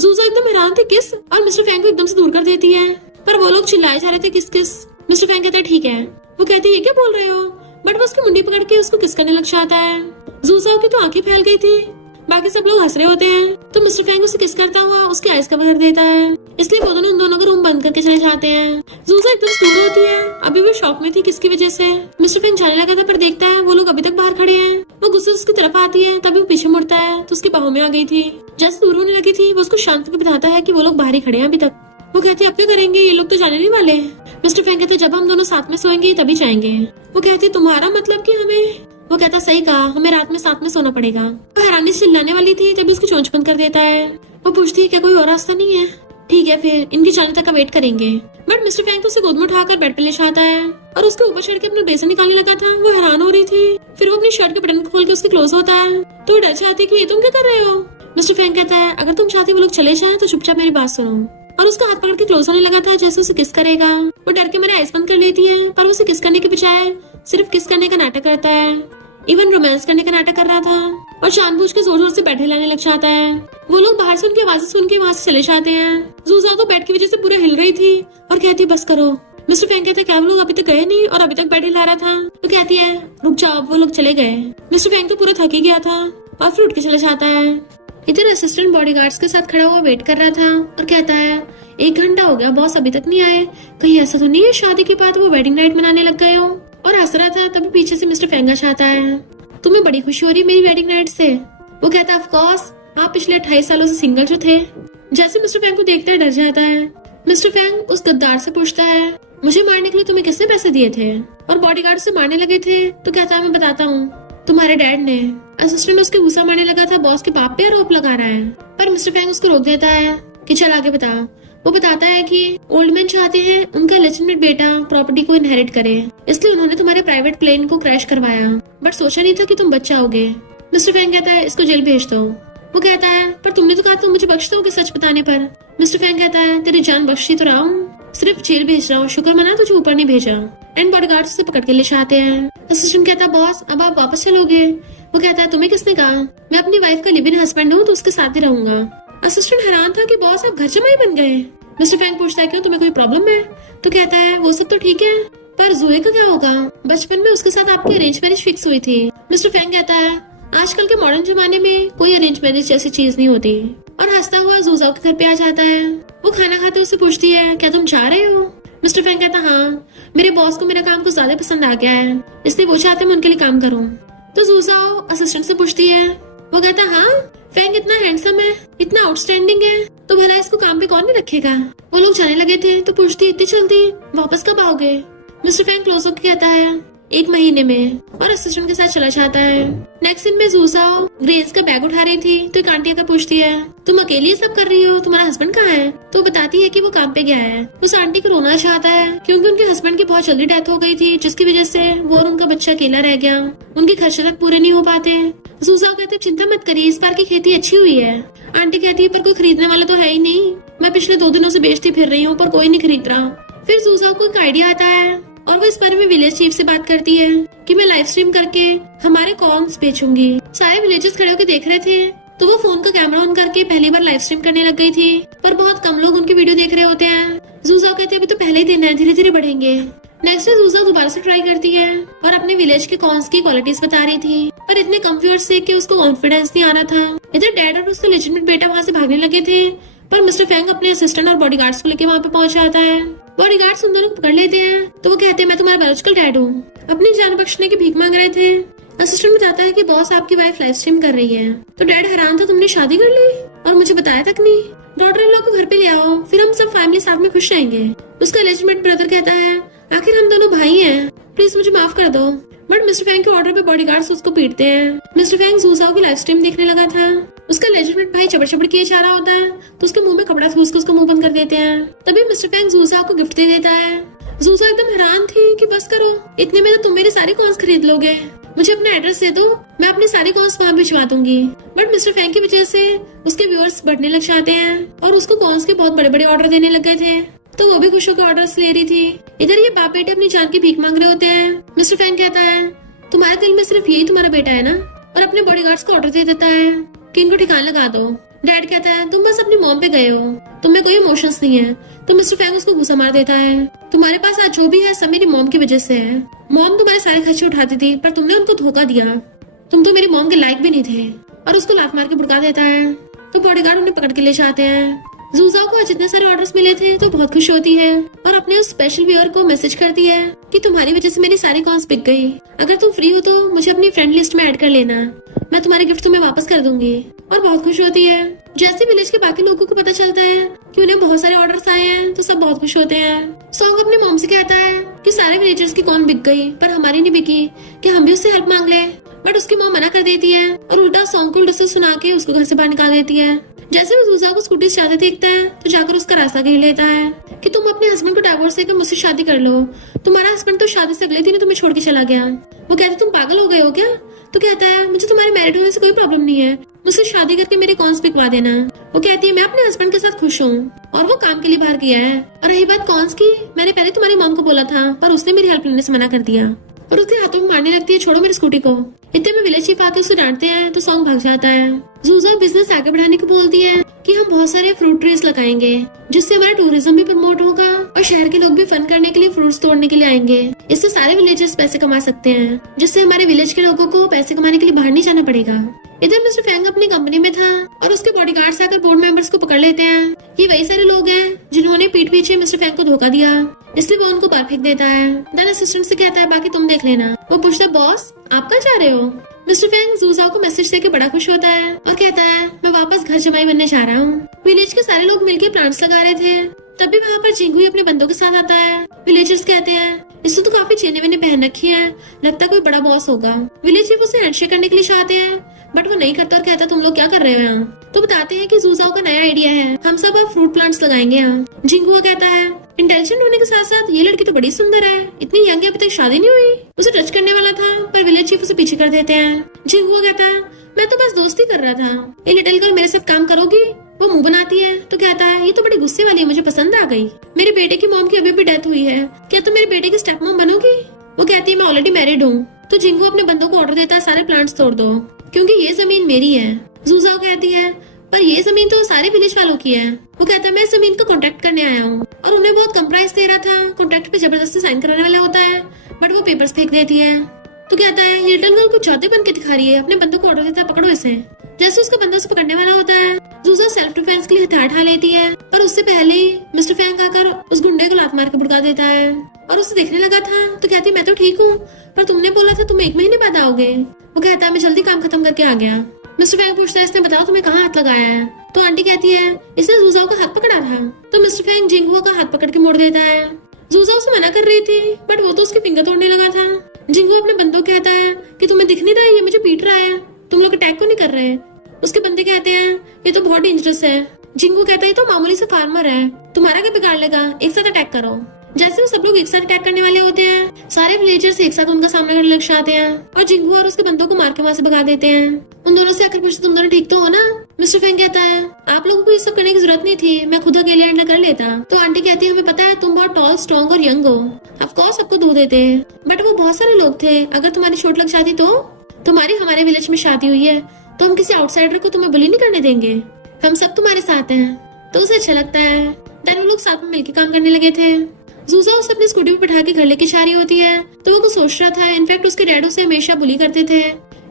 जूजा एकदम हैरान थी किस, और मिस्टर फेंग को एकदम से दूर कर देती है, पर वो लोग चिल्लाए जा रहे थे किस किस। मिस्टर फेंग कहता है ठीक है। वो कहती है ये क्या बोल रहे हो, बट वो उसकी मुंडी पकड़ के उसको किस करने लग जाता है। जूजा की तो आंखें फैल गई थी। बाकी सब लोग हंस रहे होते हैं, तो मिस्टर फेंग उसे किस करता हुआ उसकी आइज कवर कर देता है। इसलिए वो दोनों उन दोनों का रूम बंद करके चले जाते हैं। जूजा एकदम दूर होती है, अभी भी शॉक में थी किसकी वजह से। मिस्टर फेंग जाने लगा था, पर देखता है वो लोग अभी तक बाहर खड़े हैं। वो गुस्से से उसकी तरफ आती है, तभी वो पीछे मुड़ता है तो उसकी बाहों में आ गई थी। जैसे दूर होने लगी थी, वो उसको शांत करके बताता है कि वो लोग बाहर ही खड़े हैं अभी तक। वो कहती है अब क्या करेंगे, ये लोग तो जाने नहीं वाले। मिस्टर फेंग कहते जब हम दोनों साथ में सोएंगे तभी जाएंगे। वो कहती तुम्हारा मतलब कि हमें। वो कहता सही कहा, हमें रात में साथ में सोना पड़ेगा। वो हैरानी से चिल्लाने वाली थी, तभी उसकी चोंच बंद कर देता है। वो पूछती है क्या कोई और रास्ता नहीं है। ठीक है फिर इनके जाने तक का वेट करेंगे। बट मिस्टर फेंग तो उसे गोद में उठाकर बेड पे ले जाता है और उसके ऊपर चढ़ के अपना बेसन निकालने लगा था। वो हैरान हो रही थी। फिर वो अपनी शर्ट के बटन खोल के उसके क्लोज होता है, तो वो डर जाती है कि ये तुम क्या कर रहे हो। मिस्टर फेंग कहता है अगर तुम चाहते वो लोग चले जाए तो चुपचाप मेरी बात सुनो, और उसका हाथ पकड़ के क्लोज होने लगा था जैसे उसे किस करेगा। वो डर के मेरे आइस बंद कर लेती है, पर उसे किस करने के बजाय सिर्फ किस करने का नाटक करता है। इवन रोमांस करने का नाटक कर रहा था और जानबूझ के जोर जोर से बैठे लाने लग जाता है। वो लोग बाहर से उनकी आवाजें सुन के वहाँ से चले जाते हैं। जूजा तो बेड की वजह से पूरा हिल रही थी और कहती बस करो। मिस्टर फेंग कहते क्या वो लोग अभी तक गए नहीं और अभी तक बेड हिला रहा था। तो कहती है रुक जाओ, वो लोग चले गए। मिस्टर फेंग तो पूरा थक ही गया था और फिर उठ के चले जाता है। इधर असिस्टेंट बॉडीगार्ड्स के साथ खड़ा हुआ वेट कर रहा था और कहता है 1 घंटा हो गया, बॉस अभी तक नहीं आए। कहीं ऐसा तो नहीं है शादी के बाद वो वेडिंग नाइट मनाने लग गए हो। और हंस रहा था, तभी पीछे से मिस्टर फेंग आता है। तुम्हें बड़ी खुशी हो रही है मेरी वेडिंग नाइट से। वो कहता है ऑफ कोर्स, आप पिछले 28 सालों से सिंगल जो थे। जैसे मिस्टर फेंग को देखता है डर जाता है। मिस्टर फेंग उस गद्दार से पूछता है मुझे मारने के लिए तुम्हें किसने पैसे दिए थे और बॉडीगार्ड से मारने लगे थे। तो कहता है मैं बताता हूँ, तुम्हारे डैड ने। असिस्टेंट उसके गुस्सा मारने लगा था, बॉस के बाप पे आरोप लगा रहा है, पर मिस्टर फेंग उसको रोक देता है कि चल आगे बता। वो बताता है कि ओल्ड मैन चाहते हैं उनका लेजिटिमेट बेटा प्रॉपर्टी को इनहेरिट करे, इसलिए उन्होंने तुम्हारे प्राइवेट प्लेन को क्रैश करवाया, बट सोचा नहीं था कि तुम बच जाओगे। मिस्टर फेंग कहता है इसको जेल भेज दो। वो कहता है पर तुमने तो कहा तुम मुझे बख्श दोगे सच बताने पर। मिस्टर फेंग कहता है तेरी जान बख्शी तो रहा हूँ, सिर्फ जेल भेज रहा हूँ, शुक्र मना तुझे ऊपर नहीं भेजा। एंड बॉडीगार्ड उसे पकड़ के ले जाते हैं। असिस्टेंट कहता है बॉस अब आप वापस चलोगे। वो कहता है तुम्हें किसने कहा, मैं अपनी वाइफ का लिव इन हस्बैंड हूँ तो उसके साथ ही रहूंगा। असिस्टेंट हैरान था कि बॉस आप घर जमाई बन गए। मिस्टर फेंग पूछता है क्यों, तुम्हें कोई प्रॉब्लम है। तो कहता है वो सब तो ठीक है, पर जूए का क्या होगा, बचपन में उसके साथ आपकी अरेंज मैरिज फिक्स हुई थी। मिस्टर फेंग कहता है आजकल के मॉडर्न जमाने में कोई अरेंज मैरिज जैसी चीज नहीं होती, और हंसता हुआ जूजा के घर पे आ जाता है। वो खाना खाते उससे पूछती है क्या तुम जा रहे हो। मिस्टर फेंग कहता हाँ, मेरे बॉस को मेरा काम कुछ ज्यादा पसंद आ गया है, इसलिए वो चाहते मैं उनके लिए काम करूँ। तो जूजा असिस्टेंट से पूछती है। वो कहता हाँ, फेंग इतना हैंडसम है, इतना आउटस्टैंडिंग है, तो भला इसको काम पे कौन नहीं रखेगा। वो लोग जाने लगे थे तो पूछती इतनी जल्दी वापस कब आओगे। मिस्टर फेंग क्लोज होकर कहता है 1 महीने में, और असिस्टेंट के साथ चला जाता है। नेक्स्ट सीन में जूसा ग्रेन्स का बैग उठा रही थी तो एक आंटी आकर पूछती है तुम अकेली ये सब कर रही हो, तुम्हारा हस्बैंड कहाँ है। तो बताती है कि वो काम पे गया है। उस आंटी को रोना चाहता है क्योंकि उनके हस्बैंड की बहुत जल्दी डेथ हो गई थी, जिसकी वजह से वो और उनका बच्चा अकेला रह गया, उनके खर्चे तक पूरे नहीं हो पाते। जूसा कहते चिंता मत करिए, इस बार की खेती अच्छी हुई है। आंटी कहती है पर कोई खरीदने वाला तो है ही नहीं, मैं पिछले 2 दिनों से बेचती फिर रही हूँ पर कोई नहीं खरीद रहा। फिर जूसा को एक आइडिया आता है और वो इस बारे में विलेज चीफ से बात करती है कि मैं लाइव स्ट्रीम करके हमारे कॉर्न्स बेचूंगी। सारे विलेजर्स खड़े होकर देख रहे थे, तो वो फोन का कैमरा ऑन करके पहली बार लाइव स्ट्रीम करने लग गई थी, पर बहुत कम लोग उनकी वीडियो देख रहे होते हैं। जूसा कहते अभी तो पहले ही दिन है, धीरे धीरे बढ़ेंगे। नेक्स्ट डे जूसा दोबारा से ट्राई करती है और अपने विलेज के कॉर्न्स की क्वालिटीज बता रही थी, पर इतने कम व्यूअर्स देख के उसको कॉन्फिडेंस नहीं आ रहा था। इधर डैड और उसका लेजिटिमेट बेटा वहाँ से भागने लगे थे, पर मिस्टर फेंग अपने असिस्टेंट और बॉडीगार्ड्स को लेके वहाँ पे पहुंच जाता है। बॉडीगार्ड्स उन दोनों को पकड़ लेते हैं, तो वो कहते हैं मैं तुम्हारा बायोलॉजिकल डैड हूँ, अपनी जान बख्शने की भीख मांग रहे थे। असिस्टेंट बताता है कि बॉस आपकी वाइफ लाइव स्ट्रीम कर रही है। तो डैड हैरान था, तुमने शादी कर ली और मुझे बताया तक नहीं। डॉटर इन लोग को घर पे ले आओ, फिर हम सब फैमिली साथ में खुश रहेंगे। उसका लेजिटिमेट ब्रदर कहता है आखिर हम दोनों भाई हैं, प्लीज मुझे माफ कर दो। बट मिस्टर फेंग के ऑर्डर पे बॉडीगार्ड्स उसको पीटते हैं। मिस्टर फेंग जूसा की लाइव स्ट्रीम देखने लगा था, उसका लेजिटिमेट भाई चबड़ चबड़ किए जा रहा होता है, तो उसके मुंह में कपड़ा ठूस के उसका मुंह बंद कर देते हैं। तभी मिस्टर फेंग जूसा को गिफ्ट दे देता है। जूसा एकदम हैरान थी कि बस करो, इतने में तो तुम मेरे सारे कॉर्न्स खरीद लोगे। मुझे अपना एड्रेस दे दो, मैं अपनी सारी कॉल्स वहाँ भिजवा दूंगी। बट मिस्टर फैंग की वजह से उसके व्यूअर्स बढ़ने लग जाते हैं और उसको कॉल्स के बहुत बड़े बड़े ऑर्डर देने लग गए थे, तो वो भी खुश होकर ऑर्डर्स ले रही थी। इधर ये बाप बेटे अपनी जान की भीख मांग रहे होते हैं। मिस्टर फैंग कहता है तुम्हारे दिल में सिर्फ यही तुम्हारा बेटा है ना, और अपने बॉडीगार्ड्स को ऑर्डर दे देता है कि इनको ठिकाना लगा दो। डैड कहता है तुम बस अपनी मॉम पे गए हो, तुम में कोई इमोशंस नहीं है। तो मिस्टर फैंग उसको गुस्सा मार देता है तुम्हारे पास आज जो भी है सब मेरी मॉम की वजह से है। मॉम तुम्हारे सारे खर्चे उठाती थी पर तुमने उनको धोखा दिया, तुम तो मेरी मॉम के लायक भी नहीं थे। और उसको लात मार के भड़का देता है। तो बॉडीगार्ड उन्हें पकड़ के ले जाते हैं। जूजाओ को आज इतने सारे ऑर्डर्स मिले थे तो बहुत खुश होती है और अपने उस स्पेशल व्यूअर को मैसेज करती है कि तुम्हारी वजह से मेरी सारी कॉल्स बिक गई, अगर तुम फ्री हो तो मुझे अपनी फ्रेंड लिस्ट में ऐड कर लेना, मैं तुम्हारे गिफ्ट तुम्हें वापस कर दूंगी। और बहुत खुश होती है। जैसे विलेज के बाकी लोगों को पता चलता है कि उन्हें बहुत सारे ऑर्डर्स आए हैं तो सब बहुत खुश होते हैं। सॉन्ग अपनी मॉम से कहता है कि सारे विलेजर्स की कॉर्न बिक गई पर हमारी नहीं बिकी, कि हम भी उससे हेल्प मांग ले। बट उसकी मॉम मना कर देती है और उल्टा सॉन्ग को उल्टा से सुना के उसको घर से बाहर निकाल देती है। जैसे वो जूजा को स्कूटी से जाते देखता है तो जाकर उसका रास्ता घेर लेता है कि तुम अपने हस्बैंड को डाइवोर्स देकर मुझसे शादी कर लो, तुम्हारा हस्बैंड तो शादी से अगले दिन तुम्हें छोड़ के चला गया। वो कहते तुम पागल हो गए हो क्या? तो कहता है मुझे तुम्हारे मैरिड होने से कोई प्रॉब्लम नहीं है, मुझसे शादी करके मेरे कॉन्स बिकवा देना। वो कहती है मैं अपने हस्बैंड के साथ खुश हूँ और वो काम के लिए बाहर गया है। और रही बात कॉन्स की, मैंने पहले तुम्हारी मॉम को बोला था पर उसने मेरी हेल्प लेने से मना कर दिया और उसके हाथों में मारने लगती है छोड़ो मेरी स्कूटी को। इतने में विलेज चीफ आके उसे डांटते हैं तो सॉन्ग भाग जाता है। जूजा बिजनेस आगे बढ़ाने को बोलती है कि हम बहुत सारे फ्रूट ट्रीज लगाएंगे जिससे हमारा टूरिज्म भी प्रमोट होगा और शहर के लोग भी फन करने के लिए फ्रूट्स तोड़ने के लिए आएंगे। इससे सारे विलेजर्स पैसे कमा सकते हैं जिससे हमारे विलेज के लोगों को पैसे कमाने के लिए बाहर नहीं जाना पड़ेगा। इधर मिस्टर फैंग अपनी कंपनी में था और उसके बॉडीगार्ड्स आकर बोर्ड मेंबर्स को पकड़ लेते हैं। ये वही सारे लोग हैं जिन्होंने पीठ पीछे मिस्टर फैंग को धोखा दिया, इसलिए वो उनको बाहर फेंक देता है। देन असिस्टेंट से कहता है बाकी तुम देख लेना। वो पूछता है बॉस आप कहाँ जा रहे हो? मिस्टर फैंग जूजाओ को मैसेज देके बड़ा खुश होता है और कहता है मैं वापस घर जमाई बनने जा रहा हूँ। विलेज के सारे लोग मिलकर प्लांट्स लगा रहे थे, तभी वहाँ पर जिंगुई अपने बंदों के साथ आता है। विलेजर्स कहते हैं इसने तो काफी चेने वेने पहन रखी है, लगता है कोई बड़ा बॉस होगा। विलेज चीफ उसे हैंडशेक करने के लिए चाहते हैं बट वो नहीं करता और कहता तुम लोग क्या कर रहे हो यहाँ? तो बताते हैं कि जूजाओ का नया आइडिया है, हम सब अब फ्रूट प्लांट्स लगाएंगे यहाँ। जिंगुआ कहता है इंटेलिजेंट होने के साथ साथ ये लड़की तो बड़ी सुंदर है, इतनी यंग है, अभी तक शादी नहीं हुई। उसे टच करने वाला था पर विलेज चीफ उसे पीछे कर देते हैं। जिंगुआ कहता है मैं तो बस दोस्ती कर रहा था, ये लिटिल गर्ल मेरे साथ काम करोगी? वो मुंह बनाती है तो कहता है ये तो बड़ी गुस्से वाली है, मुझे पसंद आ गई। मेरे बेटे की मॉम की अभी भी डेथ हुई है, क्या तुम मेरे बेटे की स्टेप मॉम बनोगी? वो कहती है मैं ऑलरेडी मैरिड हूँ। तो जिंगू अपने बंदों को ऑर्डर देता है सारे प्लांट्स तोड़ दो क्योंकि ये जमीन मेरी है। जूजाओ कहती है पर ये जमीन तो सारे विलेज वालों की है। वो कहता है मैं इस जमीन का कॉन्ट्रैक्ट करने आया हूँ और उन्हें बहुत कम प्राइस दे रहा था। कॉन्ट्रैक्ट पे जबरदस्ती साइन कराने वाला होता है बट वो पेपर्स फेंक देती है। तो कहता है ये लिटिल गर्ल कुछ ज्यादा बन के दिखा रही है, अपने बंदों को ऑर्डर देता है पकड़ो इसे। जैसे उसका बंदा उसे पकड़ने वाला होता है जूजा सेल्फ डिफेंस के लिए हथियार उठा लेती है पर उससे पहले ही मिस्टर फैंग आकर उस गुंडे को लात मार के भड़का देता है और उसे देखने लगा था। तो कहती मैं तो ठीक हूँ पर तुमने बोला था तुम 1 महीने बाद आओगे। वो कहता है मैं जल्दी काम खत्म करके आ गया। मिस्टर फैंग पूछता है इसने बताओ तुम्हें कहाँ हाथ लगाया है? तो आंटी कहती है इसने जूजाओ का हाथ पकड़ा था। तो मिस्टर फैंग जिंगुआ का हाथ पकड़ के मोड़ देता है। जूजाओ उसे मना कर रही थी बट वो तो उसके फिंगर तोड़ने लगा था। जिंगुआ अपने बंदों को कहता है कि तुम्हें दिख नहीं रहा है ये मुझे पीट रहा है, तुम लोग अटैक क्यों नहीं कर रहे? उसके बंदे कहते हैं ये तो बहुत डेंजरस है। जिंगू कहता है तो मामूली से फार्मर है, तुम्हारा क्या बिगाड़ लेगा, एक साथ अटैक करो। जैसे वो सब लोग एक साथ अटैक करने वाले होते हैं सारे विलेजर्स एक साथ उनका सामना करने लग जाते हैं और जिंगू और उसके बंदों को मार के वहाँ से भगा देते हैं। उन दोनों से आकर पूछते तुम दोनों ठीक तो हो ना? मिस्टर फैंग कहता है आप लोगों को ये सब करने की जरूरत नहीं थी, मैं खुद अकेले हैंडल कर लेता। तो आंटी कहती है हमें पता है तुम बहुत टॉल स्ट्रॉन्ग और यंग हो, ऑफ कोर्स सबको धो देते हैं बट वो बहुत सारे लोग थे, अगर तुम्हारी चोट लग जाती तो? तुम्हारी हमारे विलेज में शादी हुई है तो हम किसी आउटसाइडर को तुम्हें बुली नहीं करने देंगे, हम सब तुम्हारे साथ हैं। तो उसे अच्छा लगता है। देन वो लोग साथ में मिलकर काम करने लगे थे। जूजा उसे अपनी स्कूटी पे बिठा के घर लेके जा रही होती है तो वो कुछ सोच रहा था। इनफैक्ट उसके डैड उसे हमेशा बुली करते थे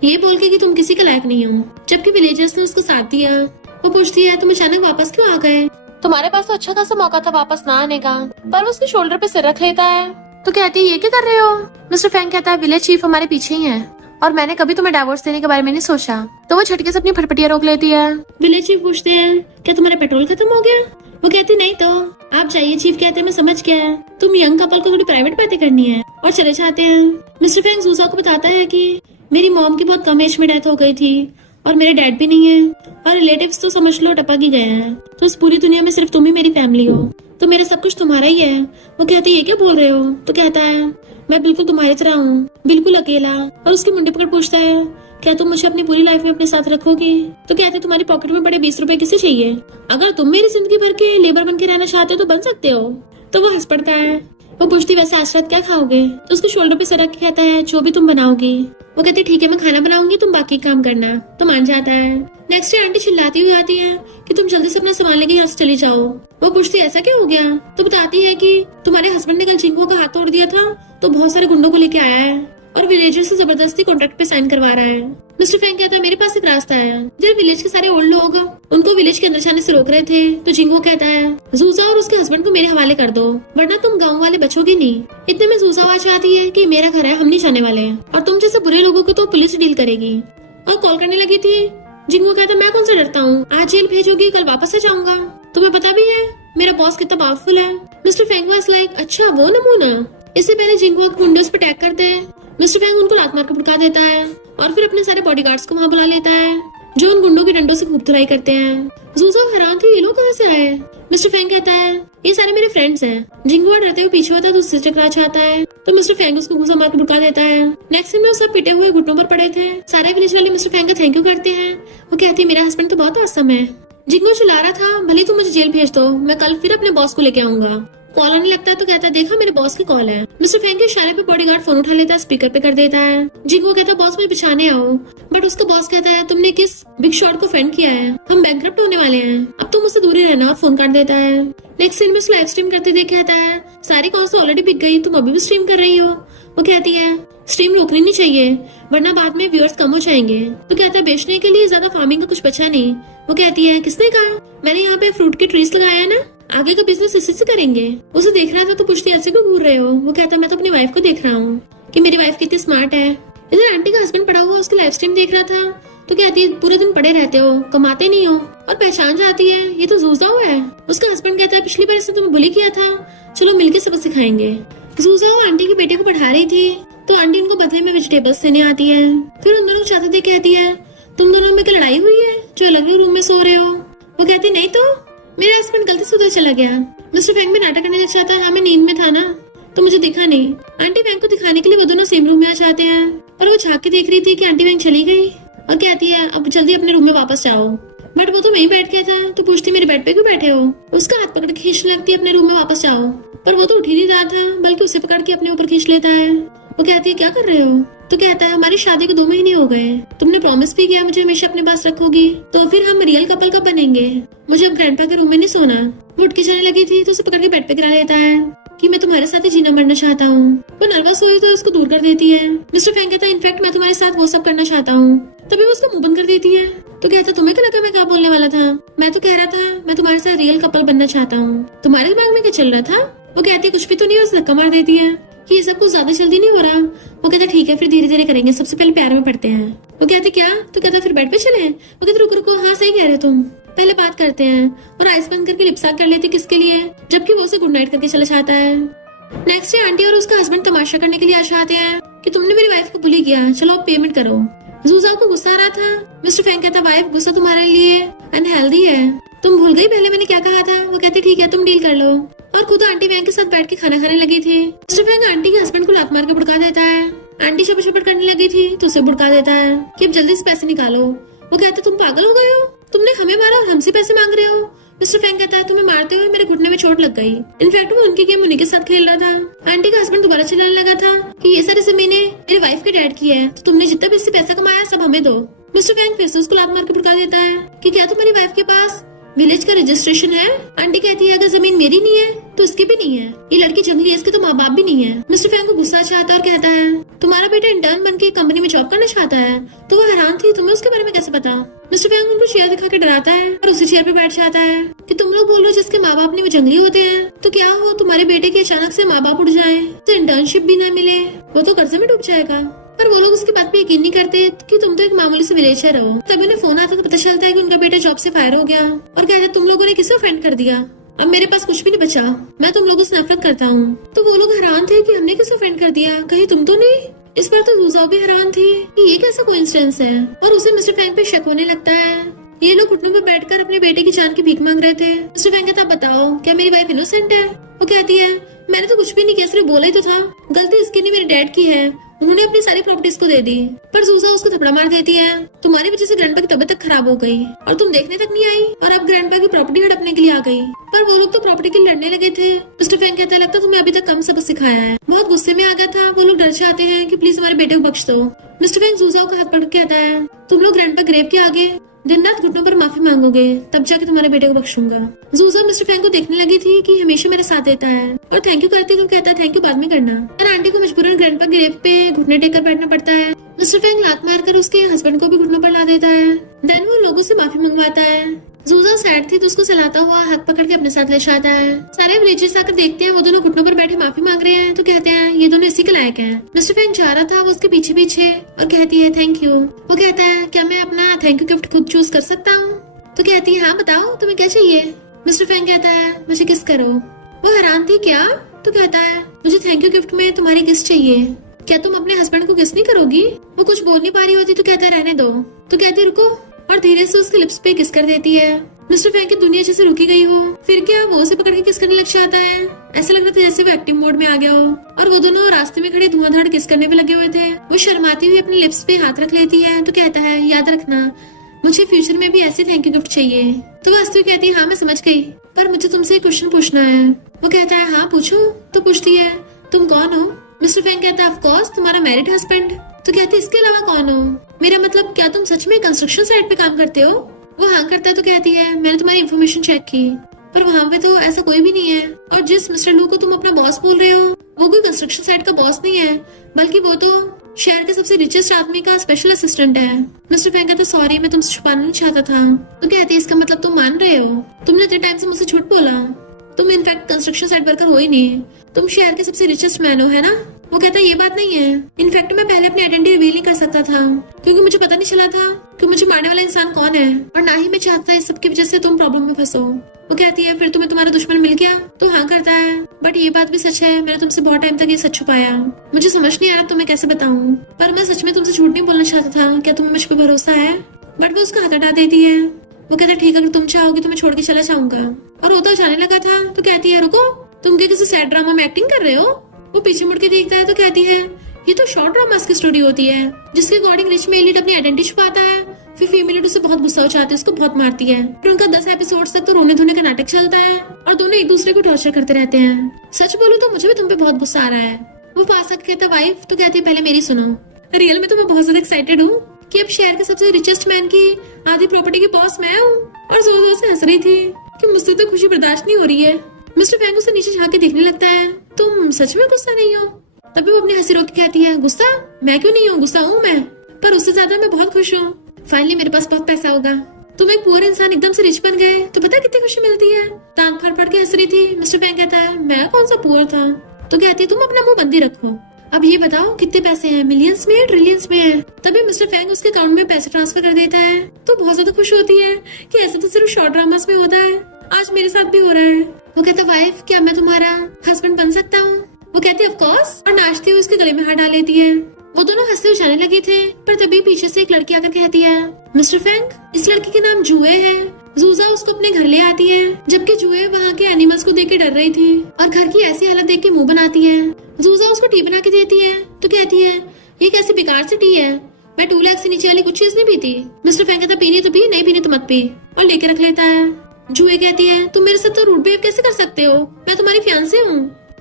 ये बोल के कि तुम किसी के लायक नहीं हो, जबकि विलेजर्स ने उसको साथ दिया। वो पूछती है तुम अचानक वापस क्यों आ गए? तुम्हारे पास तो अच्छा खासा मौका था वापस ना आने का। पर वो उसके शोल्डर पे सिर रख लेता है। तो कहती है ये क्या कर रहे हो? मिस्टर फैंग कहता है विलेज चीफ हमारे पीछे ही है और मैंने कभी तुम्हें डाइवोर्स देने के बारे में नहीं सोचा। तो वो झटके से अपनी फटफटिया रोक लेती है। विलेज चीफ पूछते हैं क्या तुम्हारा पेट्रोल खत्म हो गया? वो कहती नहीं तो आप जाइए। चीफ कहते हैं मैं समझ गया, तुम यंग कपल को थोड़ी प्राइवेट बातें करनी है और चले जाते हैं। मिस्टर फैंग जूजा को बताता है कि मेरी मॉम की बहुत कम एज में डेथ हो गई थी और मेरे डैड भी नहीं है और रिलेटिव्स तो समझ लो टपक ही गए हैं, तो इस पूरी दुनिया में सिर्फ तुम ही मेरी फैमिली हो। तो मेरा सब कुछ तुम्हारा ही है। वो कहती है ये क्या बोल रहे हो? तो कहता है मैं बिल्कुल तुम्हारी तरह हूँ, बिल्कुल अकेला। और उसके मुंडे पकड़ पूछता है क्या तुम मुझे अपनी पूरी लाइफ में अपने साथ रखोगी? तो कहते तुम्हारी पॉकेट में पड़े 20 रुपए किसे चाहिए? अगर तुम मेरी जिंदगी भर के लेबर बन के रहना चाहते हो तो बन सकते हो। तो वो हंस पड़ता है। वो पूछती वैसे आज रात क्या खाओगे? तो उसके शोल्डर पे सरक के कहता है जो भी तुम बनाओगी। वो कहती ठीक है मैं खाना बनाऊंगी, तुम बाकी काम करना। तो मान जाता है। नेक्स्ट डे आंटी चिल्लाती हुई आती है कि तुम जल्दी से अपना सामान लेके यहाँ से चली जाओ। वो पूछती ऐसा क्या हो गया? तो बताती है कि तुम्हारे हस्बैंड ने कल जिंको का हाथ तोड़ दिया था, तो बहुत सारे गुंडों को लेके आया है और विलेजर से जबरदस्ती कॉन्ट्रैक्ट पे साइन करवा रहा है। मिस्टर फ्रैंक कहता है मेरे पास एक रास्ता है। जब विलेज के सारे ओल्ड लोग उनको विलेज के अंदर जाने से रोक रहे थे, तो जिंगो कहता है जूजा और उसके हस्बैंड को मेरे हवाले कर दो, वरना तुम गाँव वाले बचोगे नहीं। इतने में जूजा आवाज आती है कि मेरा घर है, हम नहीं जाने वाले, और तुम जैसे बुरे लोगों को तो पुलिस डील करेगी। और कॉल करने लगी थी। जिंगो कहता मैं कौन सा डरता हूँ, आज जेल भेजोगी कल वापस आ जाऊंगा। तुम्हें पता भी है मेरा बॉस कितना पावरफुल है। मिस्टर फ्रैंक वाज लाइक अच्छा वो नमूना। इससे पहले जिंगो विंडोज पे अटैक करते हैं। मिस्टर फ्रैंक उनको लात मार के भड़का देता है और फिर अपने सारे बॉडीगार्ड्स को वहाँ बुला लेता है जो उन गुंडों के डंडों से खूब धुलाई करते हैं। जूजा हैरान थी ये लोग कहाँ से आए। मिस्टर फ्रैंक कहता है ये सारे मेरे फ्रेंड्स हैं। जिंगो डरते हुए पीछे होता है तो उससे टकरा जाता है, तो मिस्टर फ्रैंक उसको घूसा मार के भड़का देता है। नेक्स्ट सीन में वो सब पिटे हुए घुटनों पर पड़े थे। सारे विलेज वाले मिस्टर फ्रैंक का थैंक यू करते हैं। वो कहती है मेरा हस्बैंड तो बहुत औसम है। जिंगो चिल्ला रहा था भले तुम मुझे जेल भेज दो, मैं कल फिर अपने बॉस को लेके आऊंगा। कॉल आने लगता है तो कहता है देखा मेरे बॉस की कॉल है। मिस्टर फ्रैंक के इशारे पे बॉडीगार्ड फोन उठा लेता है, स्पीकर पे कर देता है। जिंगो कहता है बॉस मुझे बिछाने आओ, बट उसका बॉस कहता है तुमने किस बिग शॉट को फ्रेंड किया है, हम बैंकरप्ट होने वाले हैं, अब तुम मुझसे दूरी रहना। और फोन काट देता है। नेक्स्ट सीन में उसको लाइव स्ट्रीम करते देख कहता है सारी कॉल्स तो ऑलरेडी बिक गई, तुम अभी भी स्ट्रीम कर रही हो। वो कहती है स्ट्रीम रोकनी नहीं चाहिए वरना बाद में व्यूअर्स कम हो जाएंगे। तो कहता है बेचने के लिए ज्यादा फार्मिंग का कुछ बचा नहीं। वो कहती है किसने कहा? मैंने यहाँ पे फ्रूट के ट्रीज लगाया है ना, आगे का बिजनेस इसी से करेंगे। उसे देख रहा था तो पूछती ऐसे क्यों घूर रहे हो? वो कहता मैं तो अपनी वाइफ को देख रहा हूँ कि मेरी वाइफ कितनी स्मार्ट है। इधर आंटी का हस्बैंड पड़ा हुआ उसकी लाइव स्ट्रीम देख रहा था, तो कहती है पूरे दिन पड़े रहते हो, कमाते नहीं हो। और पहचान जाती है ये तो जूजा हुआ है। उसका हस्बैंड कहता है पिछली बार इसने तुम्हें बुली किया था, चलो मिलके सबक सिखाएंगे। जूजा आंटी के बेटे को पढ़ा रही थी, तो आंटी उनको बदले में वेजिटेबल्स देने आती है। फिर उन दोनों चाहते थे कहती है तुम दोनों में क्या लड़ाई हुई है जो अलग रूम में सो रहे हो? वो कहती नहीं तो मेरा हस्बैंड गलती से उधर चला गया। मिस्टर फ्रैंक भी नाटक करने लग जाता है हाँ मैं नींद में था ना, तो मुझे दिखा नहीं। आंटी फ्रैंक को दिखाने के लिए वो दोनों सेम रूम में आ जाते हैं, और वो झांक के देख रही थी कि आंटी फ्रैंक चली गई और कहती है अब जल्दी अपने रूम में वापस जाओ। बट वो तो वहीं बैठ गया था, तो पूछती मेरे बेड पे क्यों बैठे हो? उसका हाथ पकड़ के खींचने लगती है अपने रूम में वापस जाओ, पर वो तो उठ ही नहीं रहा था बल्कि उसे पकड़ के अपने ऊपर खींच लेता है। वो कहती है क्या कर रहे हो? तो कहता है हमारी शादी को 2 महीने हो गए, तुमने प्रॉमिस भी किया मुझे हमेशा अपने पास रखोगी, तो फिर हम रियल कपल कब बनेंगे? मुझे अब ग्रैंडपा के रूम में नहीं सोना। वो उठ के जाने लगी थी तो उसे पकड़ के बेड पे गिरा लेता है कि मैं तुम्हारे साथ ही जीना मरना चाहता हूँ। वो नर्वस हुई तो उसको दूर कर देती है। मिस्टर फ्रैंक कहता है इनफैक्ट मैं तुम्हारे साथ वो सब करना चाहता हूँ। तभी वो उसका मुंह बंद कर देती है। तो कहता तुम्हें क्या लगा मैं क्या बोलने वाला था? मैं तो कह रहा था मैं तुम्हारे साथ रियल कपल बनना चाहता हूँ। तुम्हारे दिमाग में क्या चल रहा था? वो कहती है कुछ भी तो नहीं। उसे धक्का मार देती है कि ये सब कुछ ज्यादा जल्दी नहीं हो रहा। वो कहता ठीक है फिर धीरे धीरे करेंगे, सबसे पहले प्यार में पड़ते हैं। वो कहते क्या? तो कहता फिर बेड पे चले। वो कहते रुको रुको, हाँ सही कह रहे तुम, पहले बात करते हैं। और आइस बंद करके लिपसाक कर लेती किसके लिए, जबकि वो उसे गुड नाइट करके चला जाता है। नेक्स्ट डे आंटी और उसका हस्बैंड तमाशा करने के लिए आ जाते हैं कि तुमने मेरी वाइफ को बुली किया, चलो अब पेमेंट करो। जूजा को गुस्सा आ रहा था। मिस्टर फ्रैंक कहता वाइफ गुस्सा तुम्हारे लिए अनहेल्दी है, तुम भूल गई पहले मैंने क्या कहा था? वो कहती ठीक है तुम डील कर लो, और खुद आंटी फ्रैंक के साथ बैठ के खाना खाने लगी थी। मिस्टर फ्रैंक आंटी के हस्बैंड को लात मार के भड़का देता है। आंटी शपट शपट करने लगी थी तो उसे भड़का देता है कि अब जल्दी से पैसे निकालो। वो कहता तुम पागल हो गए हो, तुमने हमें मारा और हमसे पैसे मांग रहे हो। मिस्टर फ्रैंक कहता है तुम्हें मारते हुए मेरे घुटने में चोट लग गई। इनफैक्ट वो उनकी गेम उन्हीं के साथ खेल रहा था। आंटी का हस्बैंड दोबारा चिल्लाने लगा था कि ये सारी जमीनें मेरे वाइफ के डैड की है, तो तुमने जितना भी इससे पैसा कमाया सब हमें दो। मिस्टर फ्रैंक फिर से उसको लात मार के भड़का देता है कि क्या तुम्हारी वाइफ के पास विलेज का रजिस्ट्रेशन है? आंटी कहती है अगर जमीन मेरी नहीं है तो इसकी भी नहीं है, ये लड़की जंगली है, इसके तो माँ बाप भी नहीं है। मिस्टर फ्रैंक को गुस्सा चाहता है और कहता है तुम्हारा बेटा इंटर्न बन के कंपनी में जॉब करना चाहता है। तो वो हैरान थी तुम्हें उसके बारे में कैसे पता? मिस्टर फ्रैंक उनको चेयर दिखा के डराता है और उसी चेयर पे बैठ जाता है कि तुम लोग बोल रहे हो जिसके माँ बाप नहीं वो जंगली होते हैं, तो क्या हो तुम्हारे बेटे के अचानक से माँ बाप उड़ जाए तो इंटर्नशिप भी न मिले, वो तो कर्जे में डूब जाएगा। पर वो लोग उसकी बात पे यकीन नहीं करते कि तुम तो एक मामूली से विलेजर हो। तभी उन्हें फोन आता तो पता चलता है कि उनका बेटा जॉब से फायर हो गया और कहता है तुम लोगों ने किसे ऑफेंड कर दिया, अब मेरे पास कुछ भी नहीं बचा, मैं तुम लोगों से नफरत करता हूँ। तो वो लोग हैरान थे कि हमने किसे ऑफेंड कर दिया, कहीं तुम तो नहीं? इस बार तो जूजा भी हैरान थी कि ये कैसा कोइंसिडेंस है, और उसे मिस्टर फ्रैंक पे शक होने लगता है। ये लोग घुटनों पर बैठकर अपने बेटे की जान की भीख मांग रहे थे। मिस्टर फैंग कहता, बताओ क्या मेरी वाइफ इनोसेंट है? वो कहती है, मैंने तो कुछ भी नहीं किया, सिर्फ बोला ही तो था। गलती इसकी नहीं, मेरे डैड की है, उन्होंने अपनी सारी प्रॉपर्टीज को दे दी। पर सूजा उसको थपड़ा मार देती है, तुम्हारी वजह से ग्रैंडपा की तबीयत तक खराब हो गई और तुम देखने तक नहीं आई और अब ग्रैंडपा की प्रॉपर्टी हड़पने के लिए आ गई। पर वो लोग तो प्रॉपर्टी के लिए लड़ने लगे थे। मिस्टर फैंग कहता है, लगता तुम्हें अभी तक कम सबक सिखाया है। बहुत गुस्से में आ गया था। वो लोग डर से आते हैं कि प्लीज हमारे बेटे को बख्श दो। मिस्टर फैंग सूजा को हाथ पकड़ के कहता है, तुम लोग ग्रैंडपा ग्रेव के आगे दिन रात घुटनों पर माफी मांगोगे, तब जाके तुम्हारे बेटे को बख्शूंगा। जूजा मिस्टर फैंग को देखने लगी थी कि हमेशा मेरा साथ देता है और थैंक यू करती तो कहता है थैंक यू बाद में करना। पर आंटी को मजबूरन ग्रैंडपा के ग्रेव पे घुटने टेक कर बैठना पड़ता है। मिस्टर फैंग लात मारकर उसके हस्बैंड को भी घुटनों पर ला देता है। देन वो लोगों से माफी मंगवाता है। जूजा सैड थी तो उसको सहलाता हुआ हाथ पकड़ के अपने साथ ले जाता है। सारे विलेजर्स आकर देखते हैं वो दोनों घुटनों पर बैठे माफी मांग रहे हैं तो कहते हैं ये दोनों इसी के लायक हैं। मिस्टर फैंग जा रहा था वो उसके पीछे पीछे और कहती है थैंक यू। वो कहता है, क्या मैं अपना थैंक यू गिफ्ट खुद चूज कर सकता हूँ? तो कहती है, हाँ बताओ तुम्हें क्या चाहिए? मिस्टर फैंग कहता है, मुझे किस करो। वो हैरान थी, क्या? तो कहता है, मुझे थैंक यू गिफ्ट में तुम्हारी किस चाहिए। क्या तुम अपने हस्बैंड को किस नहीं करोगी? वो कुछ बोल नहीं पा रही होती तो कहता है, रहने दो। तो कहती है, रुको, और धीरे से उसके लिप्स पे किस कर देती है। मिस्टर फैंग की दुनिया जैसे रुकी गई हो। फिर क्या वो उसे पकड़ के किस करने लग जाता है। ऐसा लग रहा था जैसे वो एक्टिव मोड में आ गया हो। और वो दोनों रास्ते में खड़े धुआंधार किस करने पे लगे हुए थे। वो शर्माती हुई अपने लिप्स पे हाथ रख लेती है तो कहता है, याद रखना मुझे फ्यूचर में भी ऐसे थैंक यू गिफ्ट चाहिए। तो वास्तु कहती है, हाँ मैं समझ गई, पर मुझे तुमसे एक क्वेश्चन पूछना है। वो कहता है, हाँ पूछो। तो पूछती है, तुम कौन हो? मिस्टर फैंग कहता है, ऑफ कोर्स तुम्हारा मैरिड हस्बैंड। तो कहती है, इसके अलावा कौन हो? मेरा मतलब क्या तुम सच में कंस्ट्रक्शन साइट पे काम करते हो? वो हाँ करता है तो कहती है, मैंने तुम्हारी इन्फॉर्मेशन चेक की पर वहाँ पे तो ऐसा कोई भी नहीं है। और जिस मिस्टर लू को तुम अपना बॉस बोल रहे हो वो कोई कंस्ट्रक्शन साइट का बॉस नहीं है, बल्कि वो तो शहर के सबसे रिचेस्ट आदमी का स्पेशल असिस्टेंट है। मिस्टर फैंग कहता है, सॉरी मैं तुमसे छुपाना नहीं चाहता था। तो कहती है, इसका मतलब तुम मान रहे हो? तुमने इतने टाइम से मुझसे झूठ बोला। तुम इनफैक्ट कंस्ट्रक्शन साइट वर्कर हो ही नहीं, तुम शहर के सबसे रिचेस्ट मैन हो, है ना? वो कहता है, ये बात नहीं है। इनफैक्ट मैं पहले अपनी आइडेंटिटी रिवील नहीं कर सकता था क्योंकि मुझे पता नहीं चला था कि मुझे मारने वाला इंसान कौन है और ना ही मैं चाहता इस सब की वजह से तुम प्रॉब्लम में फंसो। वो कहती है, फिर तुम्हें तुम्हारा दुश्मन मिल गया? तो हाँ करता है, बट ये बात भी सच है, मैंने तुमसे बहुत टाइम तक ये सच छुपाया। मुझे समझ नहीं आ रहा तुम्हें कैसे बताऊं, पर मैं सच में तुमसे झूठ नहीं बोलना चाहता था। क्या तुम्हें मुझ पर भरोसा है? बट वो उसका हाथ हटा देती है। वो कहता है, ठीक है, अगर तुम चाहोगी तो मैं छोड़ के चला जाऊंगा। और वो तो जाने लगा था तो कहती है, रुको, तुम क्या किसी सैड ड्रामा में एक्टिंग कर रहे हो? वो पीछे मुड़ के देखता है तो कहती है, ये तो शॉर्ट ड्रामास की स्टोरी होती है जिसके अकॉर्डिंग रिच मेल लीड अपनी आइडेंटिटी छुपाता है, फिर फीमेल लीड उसे बहुत गुस्सा हो जाती है, उसको बहुत मारती है। फिर उनका 10 एपिसोड्स तक तो रोने धोने का नाटक चलता है और दोनों एक दूसरे को टॉर्चर करते रहते हैं। सच बोलूं तो मुझे भी तुम पे बहुत गुस्सा आ रहा है। वो पास आके कहता, वाइफ? तो कहती है, पहले मेरी सुनो। रियल में तो मैं बहुत ज्यादा एक्साइटेड हूँ कि अब शहर के सबसे रिचेस्ट मैन की आधी प्रॉपर्टी की बॉस मैं हूँ। और जोर जोर से हंस रही थी कि मुझसे तो खुशी बर्दाश्त नहीं हो रही है। मिस्टर फैंग उसे नीचे झांक के देखने लगता है, तुम सच में गुस्सा नहीं हो? तभी वो अपनी हंसी रोक के कहती है, गुस्सा? मैं क्यों नहीं हूँ, गुस्सा हूँ मैं, पर उससे ज्यादा मैं बहुत खुश हूँ। फाइनली मेरे पास बहुत पैसा होगा। तुम एक पुअर इंसान एकदम से रिच बन गए तो पता कितनी खुशी मिलती है। दांत फाड़ फाड़ के हंस रही थी। मिस्टर फैंग कहता है, मैं कौन सा पुअर था? तो कहती है, तुम अपना मुंह बंदी रखो। अब ये बताओ कितने पैसे हैं, मिलियंस में, ट्रिलियंस में है? तभी मिस्टर फैंग उसके अकाउंट में पैसे ट्रांसफर कर देता है तो बहुत ज्यादा खुश होती है कि ऐसे तो सिर्फ शॉर्ट ड्रामास में होता है, आज मेरे साथ भी हो रहा है। वो कहता, वाइफ क्या मैं तुम्हारा हस्बैंड बन सकता हूँ? वो कहती है, ऑफ कोर्स, और नाचती हुई उसके गले में हाथ डाल लेती है। वो दोनों हंसते हुए जाने लगे थे पर तभी पीछे से एक लड़की आकर कहती है, मिस्टर फैंग, इस लड़की के नाम जुए है। जूजा उसको अपने घर ले आती है जबकि जुए वहाँ के एनिमल्स को देख के डर रही थी और घर की ऐसी हालत देख के मुंह बनाती है। जूजा उसको टी बना के देती है तो कहती है, ये कैसी बेकार सी टी है, मैं 2 लाख से नीचे वाली कुछ चीज नहीं पीती। मिस्टर फैंग कहता, पीनी तो पी, नहीं पीनी तो मत पी, और लेके रख लेता है। जुए कहती है, तुम मेरे साथ तो रूड बिहेव कैसे कर सकते हो, मैं तुम्हारी फियांसे हूँ।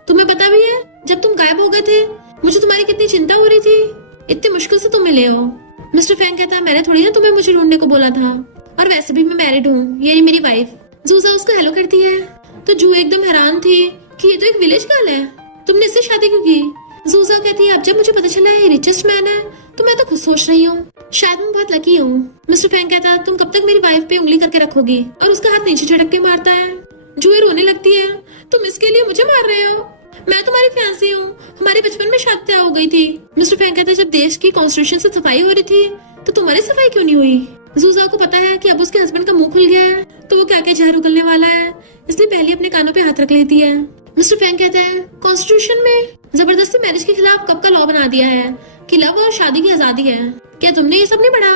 तुम्हें पता भी है जब तुम गायब हो गए थे मुझे तुम्हारी कितनी चिंता हो रही थी, इतनी मुश्किल से तुम मिले हो। मिस्टर फैंग कहता है, मैंने थोड़ी ना तुम्हें मुझे ढूंढने को बोला था, और वैसे भी मैं मैरिड हूँ, ये मेरी वाइफ। जूजा उसको हेलो करती है तो जू एकदम हैरान थी कि ये तो एक विलेज गर्ल है, तुमने इससे शादी क्यों की? जूजा कहती है, अब जब मुझे पता चला है ये रिचेस्ट मैन है तो मैं तो खुद सोच रही हूँ शायद मैं बहुत लकी हूँ। मिस्टर फैंग कहता है, तुम कब तक मेरी वाइफ पे उंगली करके रखोगी? और उसका हाथ नीचे झटक के मारता है। जूए रोने लगती है, तुम इसके लिए मुझे मार रहे हो, मैं तुम्हारी फियांसी हूँ, हमारे बचपन में शादी हो गई थी। मिस्टर फैंग कहता है, जब देश की कॉन्स्टिट्यूशन से सफाई हो रही थी तो तुम्हारी सफाई क्यों नहीं हुई? जूजा को पता है कि अब उसके हस्बैंड का मुंह खुल गया है तो वो क्या क्या जहर उगलने वाला है, इसलिए पहले अपने कानों पे हाथ रख लेती है। मिस्टर फैंग कहता है, कॉन्स्टिट्यूशन में जबरदस्ती मैरिज के खिलाफ कब का लॉ बना दिया है कि लव और शादी की आजादी है, क्या तुमने ये सब नहीं पढ़ा?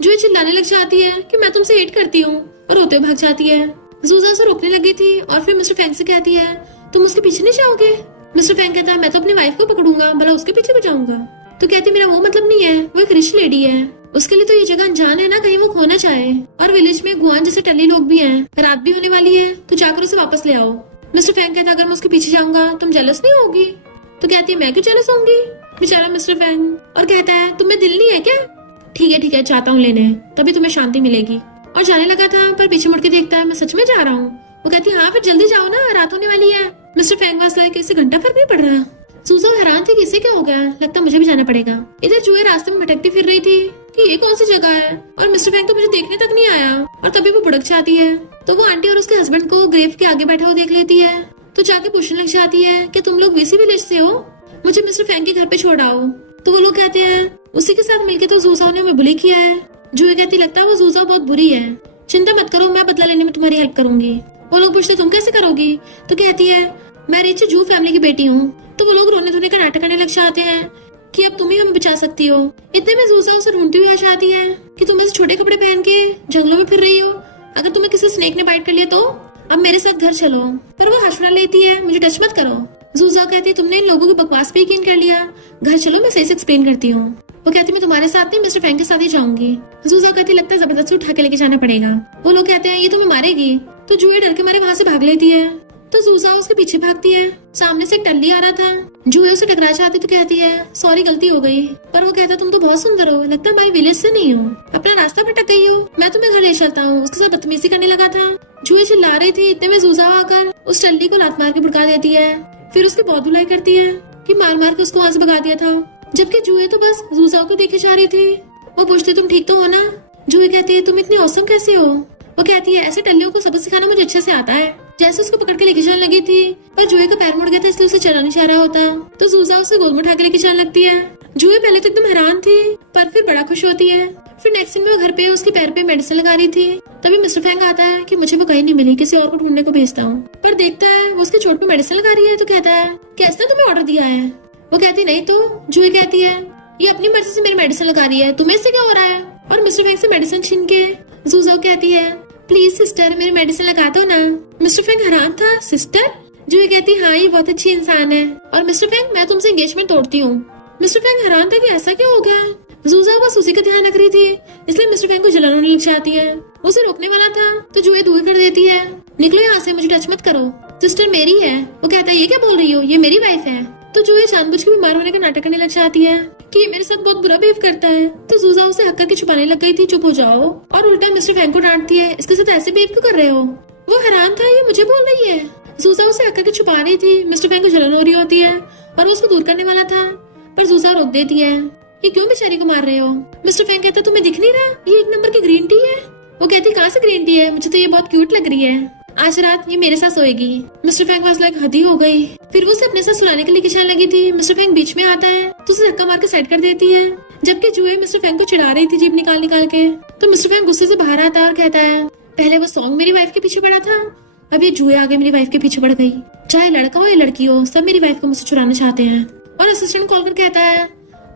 जूही चिल्लाने लग जाती है कि मैं तुमसे हेट करती हूँ और रोते हुए भाग जाती है। जूजा उसे रोकने लगी थी और फिर मिस्टर फैंग से कहती है तुम उसके पीछे नहीं जाओगे। मिस्टर फैंग कहता है मैं तो अपनी वाइफ को पकड़ूंगा, भला उसके पीछे को जाऊंगा। तो कहती मेरा वो मतलब नहीं है, वो एक रिच लेडी है, उसके लिए तो ये जगह अनजान है ना, कहीं वो खो ना चाहे। और विलेज में गुआन जैसे टल्ली लोग भी हैं, रात भी होने वाली है तो जाकर उसे वापस ले आओ। मिस्टर फैंग कहता अगर मैं उसके पीछे जाऊंगा तुम जेलस नहीं होगी। तो कहती है मैं क्यों जेलस होंगी, बेचारा मिस्टर फैंग। और कहता है तुम्हें दिल नहीं है क्या? ठीक है जाता हूँ लेने, तभी तुम्हें शांति मिलेगी। और जाने लगा था पर पीछे मुड़ के देखता है मैं सच में जा रहा हूँ। वो कहती है हाँ फिर जल्दी जाओ ना, रात होने वाली है। मिस्टर फैंग वाज लाइक इससे घंटा फर्क नहीं पड़ रहा। सूजा हैरान थी किसे क्या हो गया, लगता मुझे भी जाना पड़ेगा। इधर जूही रास्ते में भटकती फिर रही थी कि ये कौन सी जगह है, और मिस्टर फैंग तो मुझे देखने तक नहीं आया। और तभी वो भुड़क जाती है तो वो आंटी और उसके हस्बैंड को ग्रेव के आगे बैठा हुआ देख लेती है। तो जाके पूछने लग जाती है कि तुम लोग वीसी विलेज से हो, मुझे मिस्टर फैंग के घर पे छोड़ आओ। तो वो लोग कहते हैं उसी के साथ मिलके तो जूसा ने हमें बुली किया है। जूही कहती लगता है वो जूसा बहुत बुरी है, चिंता मत करो मैं बदला लेने में तुम्हारी हेल्प करूंगी। वो लोग पूछते तुम कैसे करोगी? तो कहती है मैं रिच जू फैमिली की बेटी हूँ। तो वो लोग रोने धोने का नाटक करने लग जाते हैं कि अब तुम ही हमें बचा सकती हो। इतने में जूसा उसे ढूंढती हुई आ जाती है कि तुम ऐसे छोटे कपड़े पहन के जंगलों में फिर रही हो, अगर तुम्हें किसी स्नेक ने बाइट कर लिया तो अब मेरे साथ घर चलो। पर वो हंसना लेती है मुझे टच मत करो। जूसा कहती है तुमने इन लोगों की बकवास पे यकीन कर लिया, घर चलो मैं सही से एक्सप्लेन करती हूँ। वो कहती मैं तुम्हारे साथ नहीं मिस्टर फैंग के साथ ही जाऊंगी। जूसा कहती लगता है जबरदस्ती उठा के लेके जाना पड़ेगा। वो लोग कहते हैं ये तुम्हें मारेगी। तो जूही डर के मारे वहाँ से भाग लेती है। तो जूसा उसके पीछे भागती है। सामने से एक टल्ली आ रहा था, जूही उसे टकरा जाती तो कहती है सॉरी गलती हो गई। पर वो कहता तुम तो बहुत सुंदर हो, लगता है हमारे विलेज से नहीं हो, अपना रास्ता भटक गई हो, मैं तुम्हें घर ले चलता हूँ। उसके साथ बदतमीजी करने लगा था। जूही चिल्ला रही थी, इतने में जूसा आकर उस टल्ली को लात मार के भड़का देती है। फिर उसकी बहुत धुलाई करती है कि मार मार के उसको वहाँ से भगा दिया था, जबकि जूही तो बस जूसा को देखे जा रही थी। वो पूछती तुम ठीक तो हो ना? जूही कहती है तुम इतनी औसम कैसे हो? वो कहती है ऐसे टल्लियों को सबक सिखाना मुझे अच्छे से आता है। जैसे उसको पकड़ के लेके जाने लगी थी पर जूही का पैर मुड़ गया था इसलिए उसे चला नहीं जा रहा होता। तो जूसा उसे गोद में उठा के लेके जाने लगती है। जूही पहले तो एकदम हैरान थी पर फिर बड़ा खुश होती है। फिर नेक्स्ट सीन में वो घर पे उसके पैर पे मेडिसिन लगा रही थी। तभी मिस्टर फैंग आता है कि मुझे वो कहीं नहीं मिली, किसी और को ढूंढने को भेजता हूँ। पर देखता है वो उसके चोट पे मेडिसिन लगा रही है। तो कहता है कैसे तुम्हें ऑर्डर दिया है? वो कहती नहीं तो जूही कहती है ये अपनी मर्जी से मेरी मेडिसिन लगा रही है, तुम्हें इससे क्या हो रहा है? और मिस्टर फैंग से मेडिसिन छीन के जूजा कहती है प्लीज सिस्टर मेरी मेडिसिन लगा दो ना। मिस्टर फैंग हैरान था, सिस्टर? जूही कहती हाँ ये बहुत अच्छी इंसान है। और मिस्टर फैंग मैं तुमसे एंगेजमेंट तोड़ती हूँ। मिस्टर फैंग हैरान था कि ऐसा क्या हो गया। जूजा बस उसी का ध्यान रख रही थी इसलिए मिस्टर फैंग को जलन होने लग जाती है। उसे रोकने वाला था तो जूही दूर कर देती है, निकलो यहाँ से, मुझे टच मत करो, सिस्टर मेरी है। वो कहता है ये क्या बोल रही हो, ये मेरी वाइफ है। तो जूही जानबूझ के बीमार होने का नाटक करने लग जाती है कि ये मेरे साथ बहुत बुरा बिहेव करता है। तो जूजा उसे हक करके छुपाने लग गई थी चुप हो जाओ, और उल्टा मिस्टर फैंग को डांटती है इसके साथ ऐसे बिहेव क्यों कर रहे हो। वो हैरान था ये मुझे बोल रही है। जूजा उसे हक करके छुपा रही थी। मिस्टर फैंग को जलन हो रही होती है और वो उसको दूर करने वाला था पर जूजा रोक देती है ये क्यों बेचारी को मार रहे हो। मिस्टर फैंग कहता तुम्हें दिख नहीं रहा ये एक नंबर की ग्रीन टी है। वो कहती कहाँ से ग्रीन टी है, मुझे तो ये बहुत क्यूट लग रही है, आज रात ये मेरे साथ सोएगी। मिस्टर फैंग वाज लाइक हद ही हो गई। फिर वो उसे अपने साथ सुलाने के लिए खिंचाने लगी थी। मिस्टर फैंग बीच में आता है तो उसे धक्का मार के साइड कर देती है, जबकि जूही मिस्टर फैंग को चिढ़ा रही थी जीभ निकाल निकाल के। तो मिस्टर फैंग गुस्से से बाहर आता है और कहता है पहले वो सॉन्ग मेरी वाइफ के पीछे पड़ा था, अब ये जूही आगे मेरी वाइफ के पीछे पड़ गई। चाहे लड़का हो या लड़की हो सब मेरी वाइफ को मुझसे चुराना चाहते हैं। और असिस्टेंट कॉल कर कहता है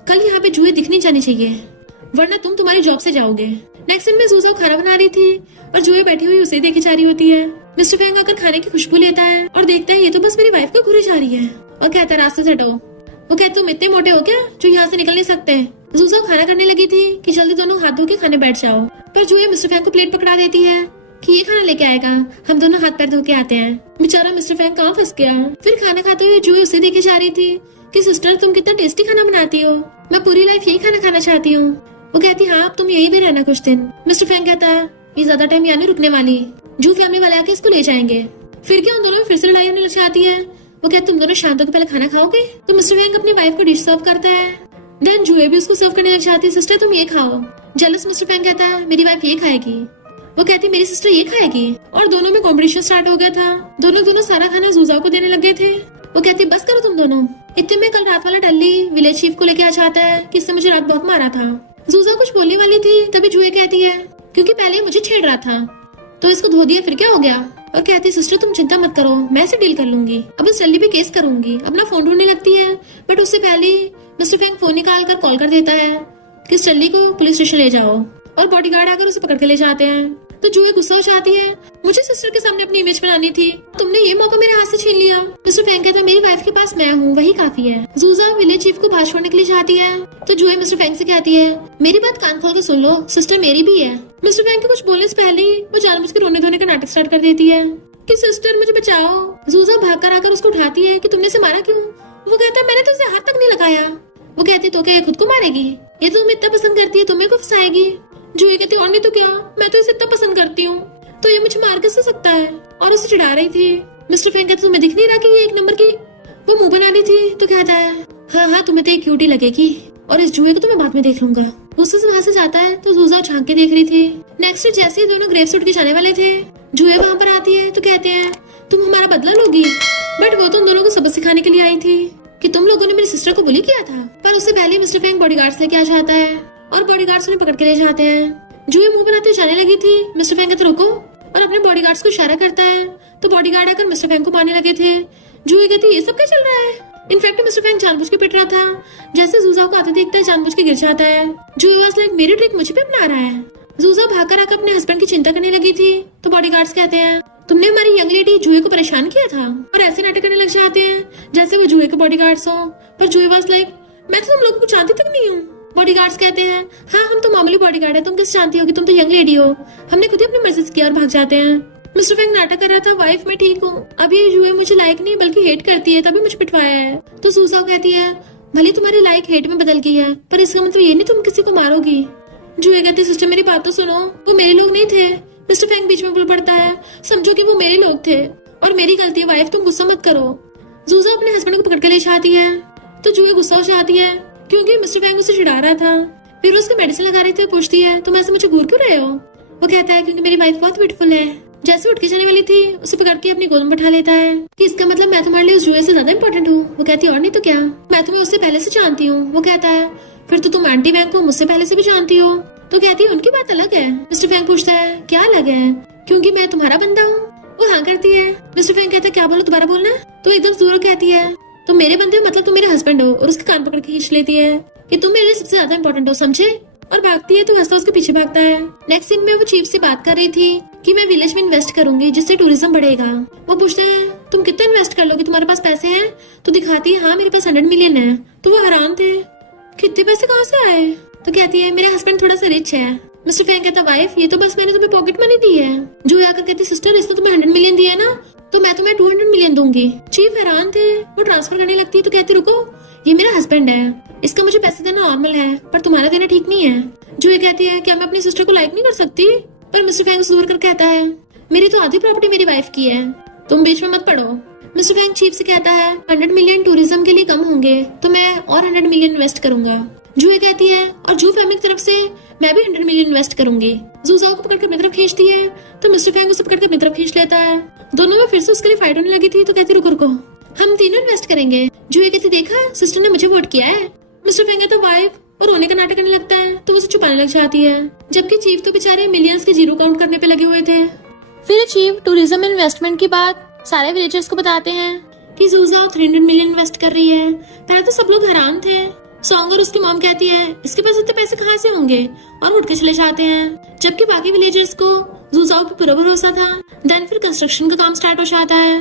कल यहाँ पे जूही दिखनी जानी चाहिए वरना तुम तुम्हारी जॉब से जाओगे। नेक्स्ट दिन में जूजा खाना बना रही थी और जूही बैठी हुई उसे देखी जा रही होती है। मिस्टर फैंग आकर खाने की खुशबू लेता है और देखता है ये तो बस मेरी वाइफ को घुरी जा रही है और कहता है रास्ते से हटो। वो कहते तुम इतने मोटे हो क्या जो यहाँ से निकल नहीं सकते। जूजा खाना करने लगी थी कि जल्दी दोनों हाथ धो के खाने बैठ जाओ, पर जूही मिस्टर फैंग को प्लेट पकड़ा देती है कि ये खाना लेके आएगा, हम दोनों हाथ पैर धो के आते हैं। बेचारा मिस्टर फैंग कहाँ फंस गया। फिर खाना खाते हुए जूही उसे देखे जा रही थी कि सिस्टर तुम कितना टेस्टी खाना बनाती हो, मैं पूरी लाइफ यही खाना खाना चाहती हूँ। वो कहती हाँ अब तुम यही भी रहना कुछ दिन। मिस्टर फैंग कहता है ये ज्यादा टाइम यहाँ नहीं रुकने वाली, जू फैमिली वाले आके इसको ले जाएंगे। फिर क्या उन दोनों में फिर से लड़ाई होने लग जाती है। वो कहते तुम दोनों शाम तक पहले खाना खाओगे। तो मिस्टर फैंग अपनी वाइफ को डिश सर्व करता है, देन जूही भी उसको सर्व करने लग जाती है, सिस्टर तुम ये खाओ। जेलस मिस्टर फैंग कहता है मेरी वाइफ ये खाएगी। वो कहती मेरी सिस्टर ये खाएगी। और दोनों में कॉम्पिटिशन स्टार्ट हो गया था। दोनों सारा खाना जूजा को देने लग गए थे। वो कहती बस करो तुम दोनों। इतने में कल रात वाला टल्ली विलेज चीफ को लेके आ जाता है कि इसने मुझे रात बहुत मारा था। जूजा कुछ बोलने वाली थी तभी जूही कहती है क्योंकि पहले मुझे छेड़ रहा था तो इसको धो दिया फिर क्या हो गया। और कहती सिस्टर तुम चिंता मत करो मैं इसे डील कर लूंगी, अब इस टल्ली पे केस करूंगी। अपना फोन ढूंढने लगती है बट उससे पहले मिस्टर फैंग फोन निकाल कर कॉल कर देता है कि इस टल्ली को पुलिस स्टेशन ले जाओ। और बॉडीगार्ड आकर उसे पकड़ के ले जाते हैं। तो जूही गुस्सा हो जाती है, मुझे सिस्टर के सामने अपनी इमेज बनानी थी, तुमने ये मौका मेरे हाथ से छीन लिया। मिस्टर फैंग कहता है मेरी वाइफ के पास मैं हूँ, वही काफी है। जूजा विलेज चीफ को बाहर छोड़ने के लिए जाती है तो जूही मिस्टर फैंग से कहती है मेरी बात कान खोल के सुन लो, सिस्टर मेरी भी है। मिस्टर फैंग के कुछ बोलने से पहले ही वो जानबूझ के रोने धोने का नाटक स्टार्ट कर देती है कि सिस्टर मुझे बचाओ। जूजा भाग कर आकर उसको उठाती है कि तुमने इसे मारा क्यों। वो कहता है मैंने तो उसे हाथ तक नहीं लगाया। वो कहती तो क्या ये खुद को मारेगी, ये तो तुम्हें इतना पसंद करती है, तुम्हें को फंसाएगी। जूही कहती और नहीं तो क्या, मैं तो इसे इतना पसंद करती हूँ तो ये मुझे मार कैसे सकता है, और उसे चिढ़ा रही थी। मिस्टर फैंग कहता तुम्हें दिख नहीं रहा कि ये एक नंबर की वो मुंह बना रही थी। तो कहता है हाँ तुम्हें तो एक क्यूटी लगेगी और इस जूही को तो मैं बाद में देख लूंगा। गुस्से से वहाँ से जाता है तो जूजा झांक के देख रही थी। नेक्स्ट जैसे ही दोनों ग्रेव सूट के जाने वाले थे जूही वहाँ पर आती है तो कहते हैं तुम हमारा बदला लोगी, बट वो तो उन दोनों को सबक सिखाने के लिए आई थी कि तुम लोगों ने मेरी सिस्टर को बुली किया था। पर उससे पहले मिस्टर फैंग बॉडीगार्ड्स लेके आ जाता है और बॉडीगार्ड्स उन्हें पकड़ के ले जाते हैं। जूही मुंह बनाते जाने लगी थी, मिस्टर फैंग कहते रुको और अपने बॉडीगार्ड्स को इशारा करता है तो बॉडीगार्ड आकर मिस्टर फैंग को मारने लगे थे। जूही कहती ये सब क्या चल रहा है। इनफैक्ट मिस्टर फैंग जानबूझ के पिट रहा था। जैसे जूजा को आते देखता है जानबूझ के गिर जाता है। जूही वाज लाइक मेरी ट्रिक मुझे पे अपना रहा है। जूजा भागकर आकर अपने हस्बैंड की चिंता करने लगी थी तो बॉडीगार्ड्स कहते हैं तुमने हमारी यंग लेडी जूही को परेशान किया था, और ऐसे नाटक करने लग जाते हैं जैसे वो जूही के बॉडीगार्ड्स हो। पर जूही वाज लाइक मैं तो तुम लोगों को जानती तक नहीं हूँ। बॉडीगार्ड्स कहते हैं हाँ हम तो मामूली बॉडीगार्ड है, तुम किस जानती हो कि तुम तो यंग लेडी हो, हमने खुद ही अपनी मर्जी से किया, और भाग जाते हैं। मिस्टर फैंग नाटक कर रहा था वाइफ मैं ठीक हूँ, अभी जूही मुझे लाइक नहीं बल्कि हेट करती है, तभी मुझे पिटवाया है। तो सूसा कहती है भले तुम्हारी लाइक हेट में बदल गई है पर इसका मतलब ये नहीं तुम किसी को मारोगी। जूही कहती सिस्टर मेरी बात तो सुनो, वो मेरे लोग नहीं थे। मिस्टर फैंग बीच में बोल पड़ता है समझो कि वो मेरे लोग थे और मेरी गलती है वाइफ, तुम गुस्सा मत करो। जूजा अपने हस्बैंड को पकड़ के ले जाती है तो जूही गुस्सा हो जाती है क्योंकि मिस्टर फैंग उसे चिढ़ा रहा था। फिर उसको मेडिसिन लगा रही थी, पूछती है तुम ऐसे मुझे घूर क्यों रहे हो। वो कहता है क्योंकि मेरी वाइफ बहुत ब्यूटीफुल है। जैसे उठ के जाने वाली थी उसे पकड़ के अपनी गोद में बैठा लेता है कि इसका मतलब मैं तुम्हारे लिए उस जूही से ज्यादा इंपॉर्टेंट हूँ। वो कहती है और नहीं तो क्या, मैं तुम्हें उससे पहले से जानती हूँ। वो कहता है फिर तो तुम आंटी बैंक को मुझसे पहले से भी जानती हो। तो कहती है उनकी बात अलग है। मिस्टर फैंग पूछता है क्या अलग है, क्योंकि मैं तुम्हारा बंदा हूँ। वो हाँ करती है। मिस्टर फैंग कहता है क्या बोलो दोबारा बोलना। तो एकदम दूर कहती है तुम मेरे बंदे हो मतलब तुम मेरे हस्बैंड हो, और उसके कान पकड़ के खींच लेती है कि तुम मेरे लिए सबसे ज्यादा इंपॉर्टेंट हो, समझे। और भागती है तो हंसता उसके पीछे भागता है। नेक्स्ट सीन में वो चीफ से बात कर रही थी कि मैं विलेज में इन्वेस्ट करूंगी जिससे टूरिज्म बढ़ेगा। वो पूछते हैं तुम कितना इन्वेस्ट कर लोगे, तुम्हारे पास पैसे हैं। तो दिखाती है हाँ मेरे पास 100 मिलियन है। तो वो हैरान थे कितने पैसे कहाँ से आए। तो कहती है मेरे हस्बैंड थोड़ा सा रिच है। मिस्टर फैंग कहता वाइफ ये तो बस मैंने तुम्हें पॉकेट मनी दी है। जो आकर कहती सिस्टर इसने तुम्हें 100 मिलियन दिया ना तो मैं तुम्हें 200 मिलियन दूंगी। चीफ हैरान थे। वो ट्रांसफर करने लगती है तो कहती रुको ये मेरा हस्बैंड है, इसका मुझे पैसे देना नॉर्मल है पर तुम्हारा देना ठीक नहीं है। जो कहती है क्या मैं अपनी सिस्टर को लाइक नहीं कर सकती। पर मिस्टर फैंग दूर कर कहता है मेरी तो आधी प्रॉपर्टी मेरी वाइफ की है, तुम बीच में मत पड़ो। मिस्टर फैंग चीफ से कहता है 100 मिलियन टूरिज्म के लिए कम होंगे तो मैं और 100 मिलियन इन्वेस्ट करूंगा। जूही कहती है और जू फैमिली की तरफ से मैं भी 100 मिलियन इन्वेस्ट करूंगी। जूजाओ को पकड़कर अपनी तरफ खींचती है तो मिस्टर फैंग उसे पकड़कर अपनी तरफ खींच लेता है। दोनों में फिर से उसके लिए फाइट होने लगी थी तो कहती रुको रुको हम तीनों इन्वेस्ट करेंगे। जूही कहती देखा सिस्टर ने मुझे वोट किया है। मिस्टर फैंग कहता वाइफ और रोने का नाटक करने लगता है तो उसे छुपाने लग जाती है, जबकि चीफ तो बेचारे मिलियंस के जीरो काउंट करने पे लगे हुए थे। फिर चीफ टूरिज्म इन्वेस्टमेंट की बात सारे विलेजर्स को बताते हैं कि जूजाओ 300 मिलियन इन्वेस्ट कर रही है। पहले तो सब लोग हैरान थे। सॉन्ग और उसकी मॉम कहती है इसके पास इतने पैसे कहाँ से होंगे, और उठ के चले जाते हैं। जबकि बाकी विलेजर्स को जूजाओ पे पूरा भरोसा था। देन फिर कंस्ट्रक्शन का काम स्टार्ट हो जाता है।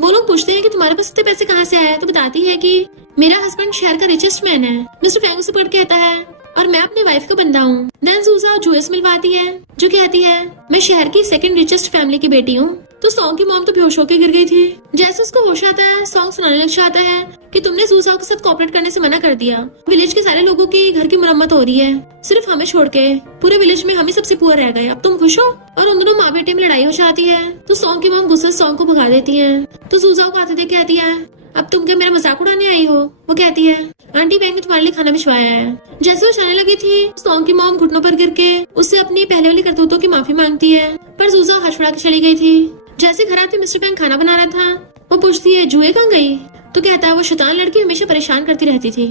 वो लोग पूछते हैं कि तुम्हारे पास इतने पैसे कहाँ से आए, तो बताती है कि मेरा हस्बैंड शहर का रिचेस्ट मैन है। मिस्टर फैंग उसे पकड़ कहता है और मैं अपनी वाइफ का बंदा हूँ। देन जूजा जूही से मिलवाती है जो कहती है मैं शहर की सेकंड रिचेस्ट फैमिली की बेटी हूँ। तो सॉन्ग की मॉम तो बेहोश होकर गिर गई थी। जैसे उसको होश आता है सॉन्ग सुनाने लग जाता है कि तुमने जूजाओ के साथ कोऑपरेट करने से मना कर दिया। विलेज के सारे लोगों की घर की मरम्मत हो रही है, सिर्फ हमें छोड़ के पूरे विलेज में हम ही सबसे पुअर रह गए, अब तुम खुश हो। और उन दोनों माँ बेटे में लड़ाई हो जाती है तो सॉन्ग की मॉम गुस्से से सॉन्ग को भगा देती है। तो जूजाओ को आते देख कहती है अब तुम क्या मेरा मजाक उड़ाने आई हो। वो कहती है आंटी बैंक ने तुम्हारे लिए खाना भिजवाया है। जैसे वो जाने लगी थी सॉन्ग की मॉम घुटनों पर गिर के उससे अपनी पहले वाली करतूतों की माफी मांगती है, पर जूजा हड़बड़ा के चली गई थी। जैसे घर आते मिस्टर फैंग खाना बना रहा था, वो पूछती है जूही कहाँ गई। तो कहता है वो शैतान लड़की हमेशा परेशान करती रहती थी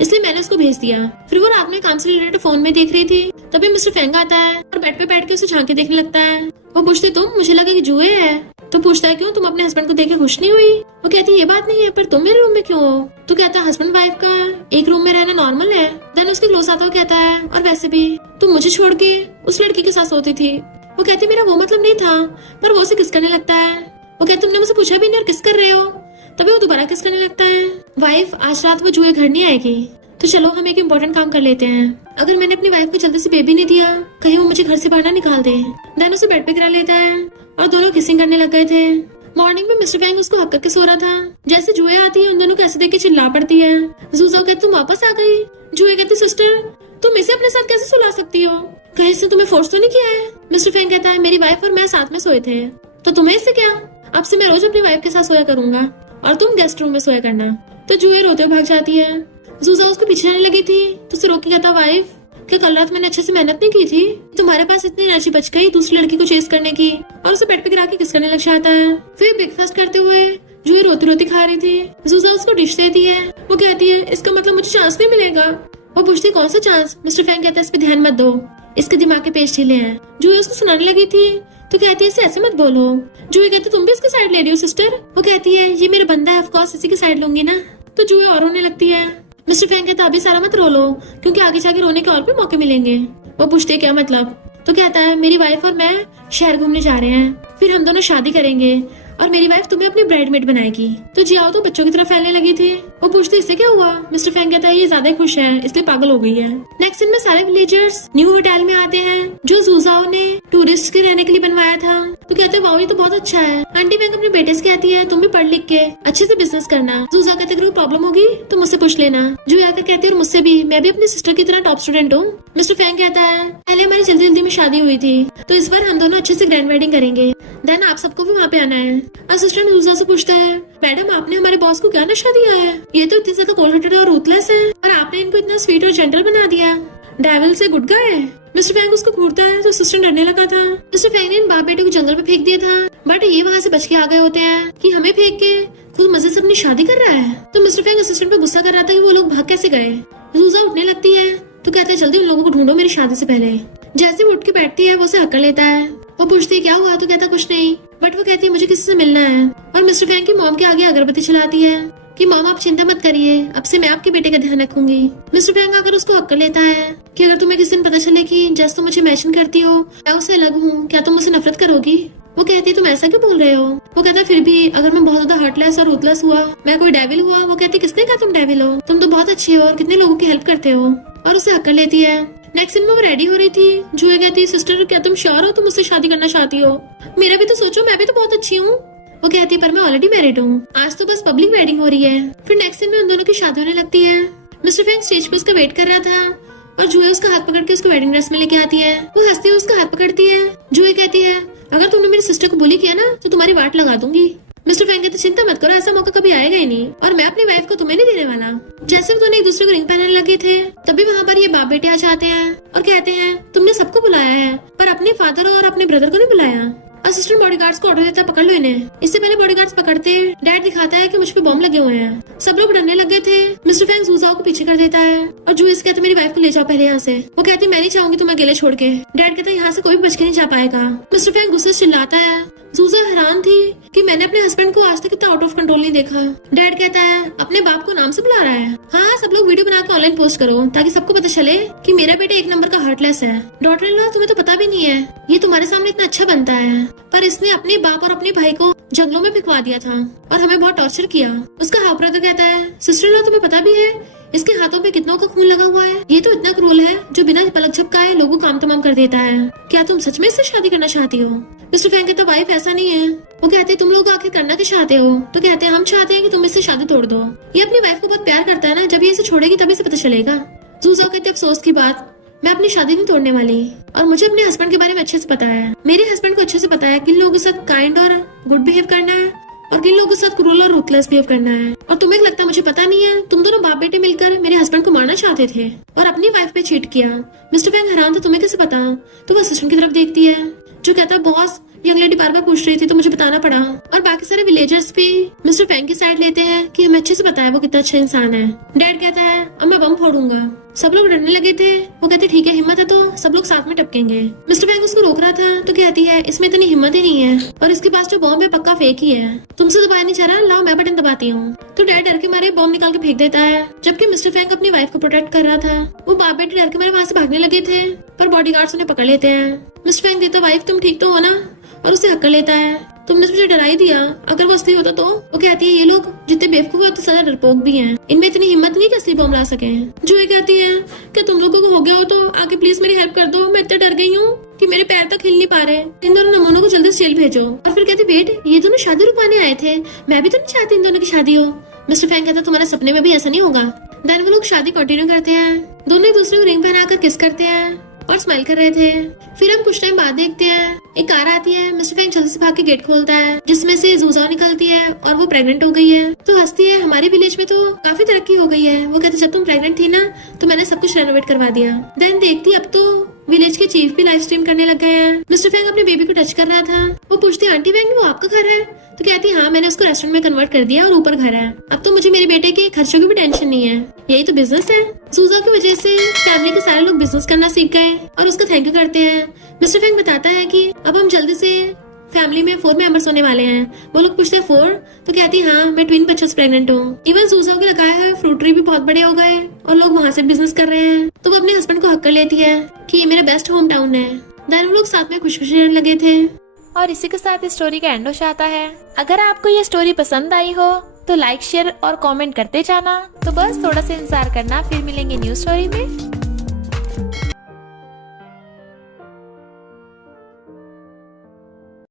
इसलिए मैंने उसको भेज दिया। फिर वो रात में काम से रिलेटेड फोन में देख रही थी, तभी मिस्टर फैंग आता है और बेड पे बैठ के उसे झांक के देखने लगता है। वो पूछती तुम, मुझे लगा कि जूही है। तो पूछता है क्यों, तुम अपने हस्बैंड को देख के खुश नहीं हुई? वो कहती है ये बात नहीं है, पर तुम मेरे रूम में क्यों हो? तो कहता है हस्बैंड वाइफ का एक रूम में रहना नॉर्मल है। देन उसके क्लोज आता हुआ कहता है और वैसे भी तुम मुझे छोड़ के उस लड़की के साथ सोती थी। वो कहती मेरा वो मतलब नहीं था, पर वो उसे किस करने लगता है। वो कहती तुमने मुझसे पूछा भी नहीं और किस कर रहे हो। तभी वो दोबारा किस करने लगता है। वाइफ आज रात वो जुए घर नहीं आएगी, तो चलो हम एक इम्पोर्टेंट काम कर लेते हैं। अगर मैंने अपनी वाइफ को जल्दी से बेबी नहीं दिया, कहीं वो मुझे घर से बाहर ना निकाल दे। देन उसे बेड पे गिरा लेता है और दोनों किसिंग करने लग गए थे। मॉर्निंग में मिस्टर फैंग उसको हक करके सो रहा था। जैसे जुए आती है उन दोनों को ऐसे देख के चिल्ला पड़ती है। जूजो कहती तुम वापस आ गई। जुए कहती सिस्टर तुम इसे अपने साथ कैसे सुला सकती हो, कहीं इसने तुम्हें फोर्स तो नहीं किया है? मिस्टर फैंग कहता है मेरी वाइफ और मैं साथ में सोए थे, तो तुम्हें इससे क्या? अब से मैं रोज अपनी वाइफ के साथ सोया करूंगा और तुम गेस्ट रूम में सोया करना। तो जुए रोते हुए भाग जाती है। जूजा उसको पीछे जाने लगी थी तो उसे रोक के कहता वाइफ कि कल रात मैंने अच्छे से मेहनत नहीं की थी, तुम्हारे पास इतनी एनर्जी बच गई दूसरी लड़की को चेस करने की, और उसे बेड पे गिरा के किस करने लग जाता है। फिर ब्रेकफास्ट करते हुए जूही रोती रोती खा रही थी। जूजा उसको डिश देती है। वो कहती है इसका मतलब मुझे चांस नहीं मिलेगा। वो पूछती कौन सा चांस? मिस्टर फैंग कहता है इस पे ध्यान मत दो, इसके दिमाग के पेज ढीले हैं। जूही उसको सुनाने लगी थी तो कहती है इसे ऐसे मत बोलो। जूही कहती तुम भी इसकी साइड ले रही हो सिस्टर? वो कहती है ये मेरा बंदा है, ऑफ कोर्स इसी की साइड लूंगी ना। तो जूही और रोने लगती है। मिस्टर फैंग कहता अभी सारा मत रो लो, क्योंकि आगे जाके रोने के और भी मौके मिलेंगे। वो पूछते क्या मतलब? तो कहता है मेरी वाइफ और मैं शहर घूमने जा रहे हैं, फिर हम दोनों शादी करेंगे और मेरी वाइफ तुम्हें अपनी ब्राइडमेड बनाएगी। तो जियाओ तो बच्चों की तरफ फैलने लगी थी। वो पूछते इससे क्या हुआ? मिस्टर फैंग कहता है ये ज्यादा खुश है इसलिए पागल हो गई है। नेक्स्ट सीन में सारे विलेजर्स न्यू होटल में आते हैं जो जूजाओ ने टूरिस्ट के रहने के लिए बनवाया था। तो कहते हैं वाओ ये तो बहुत अच्छा है। आंटी फैंग अपने बेटे से कहती है तुम भी पढ़ लिख के अच्छे से बिजनेस करना। जूजा कहते अगर कोई प्रॉब्लम होगी तो मुझसे पूछ लेना। जूही आकर कहती है और मुझसे भी, मैं भी अपनी सिस्टर की तरह टॉप स्टूडेंट हूँ। मिस्टर फैंग कहता है पहले हमारी जल्दी जल्दी में शादी हुई थी, तो इस बार हम दोनों अच्छे से ग्रैंड वेडिंग करेंगे। देन आप सबको भी वहाँ पे आना है। असिस्टेंट जूजा से पूछता है मैडम आपने हमारे बॉस को क्या नशा दिया है? ये तो इतने ज्यादा कोल्ड हार्टेड और रूथलेस है, और आपने इनको इतना स्वीट और जेंटल बना दिया। डेविल से गुड गाय है। मिस्टर फैंग उसको घूरता है तो असिस्टेंट डरने लगा था। मिस्टर फैंग ने इन बाप बेटे को जंगल में फेंक दिया था, बट ये वहाँ से बच के आ गए होते हैं कि हमें फेंक के खुद मजे से अपनी शादी कर रहा है। तो मिस्टर फैंग असिस्टेंट पे गुस्सा कर रहा था कि वो लोग भाग कैसे गए। जूजा उठने लगती है तो कहता है जल्दी उन लोगों को ढूंढो मेरी शादी से पहले। जैसे वो उठ के बैठती है वो उसे हक्कर लेता है। वो पूछती है क्या हुआ? तो कहता कुछ नहीं, बट वो कहती है मुझे किसी से मिलना है। और मिस्टर फैंग की मॉम के आगे अगरबत्ती चलाती है कि मॉम आप चिंता मत करिए, अब से मैं आपके बेटे का ध्यान रखूंगी। मिस्टर फैंग आकर उसको हक्कर लेता है कि अगर तुम्हें किसी दिन पता चले कि जैसे तुम मुझे मेंशन करती हो मैं उससे अलग हूँ, क्या तुम मुझसे नफरत करोगी? वो कहती है तुम ऐसा क्यों बोल रहे हो? वो कहता फिर भी अगर मैं बहुत ज्यादा हार्टलेस और रूथलेस हुआ, मैं कोई डेविल हुआ। वो कहती किसने कहा तुम डेविल हो? तुम तो बहुत अच्छी हो और कितने लोगों की हेल्प करते हो। और उसे हक्कर लेती है। नेक्स्ट दिन में वो रेडी हो रही थी। जूही कहती सिस्टर क्या तुम श्योर हो तुम मुझसे शादी करना चाहती हो? मेरा भी तो सोचो, मैं भी तो बहुत अच्छी हूँ। वो कहती है पर मैं ऑलरेडी मैरिड हूँ, आज तो बस पब्लिक वेडिंग हो रही है। फिर नेक्स्ट दिन में उन दोनों की शादी होने लगती है। मिस्टर फैंग स्टेज पे उसका वेट कर रहा था और जूही उसका हाथ पकड़ के उसको वेडिंग ड्रेस में लेके आती है। वो हंसती हुई उसका हाथ पकड़ती है। जूही कहती है अगर तुमने मेरी सिस्टर को बुली किया ना तो तुम्हारी वाट लगा दूंगी। मिस्टर फैंग कहते चिंता मत करो, ऐसा मौका कभी आएगा ही नहीं, और मैं अपनी वाइफ को तुम्हें नहीं देने वाला। जैसे वो दोनों एक दूसरे को रिंग पहनाने लगे थे तभी वहाँ पर ये बाप बेटे आ जाते हैं और कहते हैं तुमने सबको बुलाया है पर अपने फादर और अपने ब्रदर को नहीं बुलाया। असिस्टेंट बॉडीगार्ड्स को ऑर्डर देता है पकड़ लो इन्हें। इससे पहले बॉडीगार्ड्स पकड़ते डैड दिखाता है कि मुझ पे बॉम्ब लगे हुए हैं। सब लोग डरने लग गए थे। मिस्टर फैंग जूजाओ को पीछे कर देता है और जूही से कहते मेरी वाइफ को ले जाओ पहले यहाँ से। वो कहती मैं नहीं चाहूंगी तुम्हें अकेले छोड़ के। डैड कहता है यहाँ से कोई भी बच के नहीं जा पाएगा। मिस्टर फैंग गुस्से से चिल्लाता है। जूजा हैरान थी कि मैंने अपने हस्बैंड को आज तक इतना आउट ऑफ कंट्रोल नहीं देखा। डैड कहता है अपने बाप को नाम से बुला रहा है। हाँ सब लोग वीडियो बना के ऑनलाइन पोस्ट करो ताकि सबको पता चले कि मेरा बेटा एक नंबर का हार्टलेस है। डॉटर इन लॉ तुम्हें तो पता भी नहीं है, ये तुम्हारे सामने इतना अच्छा बनता है पर इसने अपने बाप और अपने भाई को जंगलों में फिकवा दिया था और हमें बहुत टॉर्चर किया। उसका हाफ ब्रदर कहता है सिस्टर इन लॉ तुम्हें पता भी है इसके हाथों पे कितनों का खून लगा हुआ है, ये तो इतना क्रूर है जो बिना पलक झपकाए लोगों को काम तमाम कर देता है। क्या तुम सच में इससे शादी करना चाहती हो? मिस्टर फैंग कहता वाइफ ऐसा नहीं है। वो कहते तुम लोग आखिर करना क्या चाहते हो? तो कहते हैं हम चाहते हैं कि तुम इससे शादी तोड़ दो। ये अपनी वाइफ को बहुत प्यार करता है ना, जब ये इसे छोड़ेगी तभी से पता चलेगा। जूजा कहते अफसोस की बात, मैं अपनी शादी नहीं तोड़ने वाली और मुझे अपने हस्बैंड के बारे में अच्छे से पता है। मेरे हस्बैंड को अच्छे से पता है किन लोगों के साथ काइंड और गुड बिहेव करना है और किन लोगों के साथ क्रूर और रूथलेस बिहेव करना है। और तुम्हें लगता है मुझे पता नहीं है? तुम दोनों बाप बेटे मिलकर मेरे हस्बैंड को मारना चाहते थे और अपनी वाइफ पे चीट किया। मिस्टर फैंग हैरान था तुम्हें कैसे पता? तो वो असिस्टेंट की तरफ देखती है जो कहता है बॉस यंग लेडी बार बार पूछ रही थी तो मुझे बताना पड़ा। और बाकी सारे विलेजर्स भी मिस्टर फैंग की साइड लेते हैं कि हमें अच्छे से पता है वो कितना अच्छा इंसान है। डैड कहता है अब मैं बम फोड़ूंगा। सब लोग डरने लगे थे। वो कहते ठीक है, हिम्मत है तो सब लोग साथ में टपकेंगे। मिस्टर फैंग उसको रोक रहा था तो कहती है इसमें इतनी हिम्मत ही नहीं है और इसके पास जो बॉम्ब है पक्का फेक ही है, तुमसे दबाया नहीं जा रहा, लाओ मैं बटन दबाती हूँ। तो डैड डर के मारे बॉम्ब निकाल के फेंक देता है। जबकि मिस्टर फैंग अपनी वाइफ को प्रोटेक्ट कर रहा था। वो बाप बेटे डर के मारे वहाँ से भागने लगे थे पर बॉडीगार्ड्स उन्हें पकड़ लेते हैं। मिस्टर फैंग देता वाइफ तुम ठीक तो हो ना, और उसे हक कर लेता है तुमने मुझे डरा ही दिया, अगर वो असली होता तो। वो कहती है ये लोग जितने बेवकूफ है उतने ज्यादा डरपोक भी हैं, इनमें इतनी हिम्मत नहीं कि असली बॉम्ब ला सके। जूही कहती है कि तुम लोगों को हो गया हो तो आके प्लीज मेरी हेल्प कर दो, मैं इतना डर गई हूँ कि मेरे पैर तक हिल नहीं पा रहे। इन दोनों नमूनों को जल्दी से जेल भेजो। और फिर कहती वेट, ये दोनों शादी रुकवाने आए थे, मैं भी तो नहीं चाहती इन दोनों की शादी हो। मिस्टर फैंग कहता तुम्हारे सपने में भी ऐसा नहीं होगा। देन वो लोग शादी कंटिन्यू करते हैं। दोनों एक दूसरे को रिंग पहनाकर किस करते हैं और स्माइल कर रहे थे। फिर हम कुछ टाइम बाद देखते हैं एक कार आती है। मिस्टर फैंग जल्दी से भाग के गेट खोलता है जिसमें से जूजाओ निकलती है और वो प्रेग्नेंट हो गई है। तो हंसती है हमारे विलेज में तो काफी तरक्की हो गई है। वो कहते जब तुम प्रेग्नेंट थी ना तो मैंने सब कुछ रेनोवेट करवा दिया। देन देखती अब तो विलेज के चीफ भी लाइव स्ट्रीम करने लग गए हैं। मिस्टर फैंग अपने बेबी को टच कर रहा था। वो पूछती आंटी फैंग वो आपका घर है? तो कहती हाँ मैंने उसको रेस्टोरेंट में कन्वर्ट कर दिया और ऊपर घर है, अब तो मुझे मेरे बेटे के खर्चों की भी टेंशन नहीं है, यही तो बिजनेस है। सूजा की वजह से फैमिली के सारे लोग बिजनेस करना सीख गए और उसका थैंक यू करते हैं। मिस्टर फैंग बताता है कि अब हम जल्दी से फैमिली में 4 मेंबर्स होने वाले हैं। वो लोग पूछते हैं 4? तो कहती हाँ मैं ट्विन बच्चों से प्रेग्नेंट हूँ। इवन सूजा के लगाए हुए फ्रूट ट्री भी बहुत बड़े हो गए और लोग वहाँ से बिजनेस कर रहे हैं। तो वो अपने हस्बैंड को हक कर लेती है कि ये मेरा बेस्ट होम टाउन है। देन वो लोग साथ में खुश खुश रहने लगे थे। और इसी के साथ इस स्टोरी का एंड हो जाता है। अगर आपको ये स्टोरी पसंद आई हो तो लाइक शेयर और कमेंट करते जाना। तो बस थोड़ा सा इंतजार करना, फिर मिलेंगे न्यू स्टोरी में।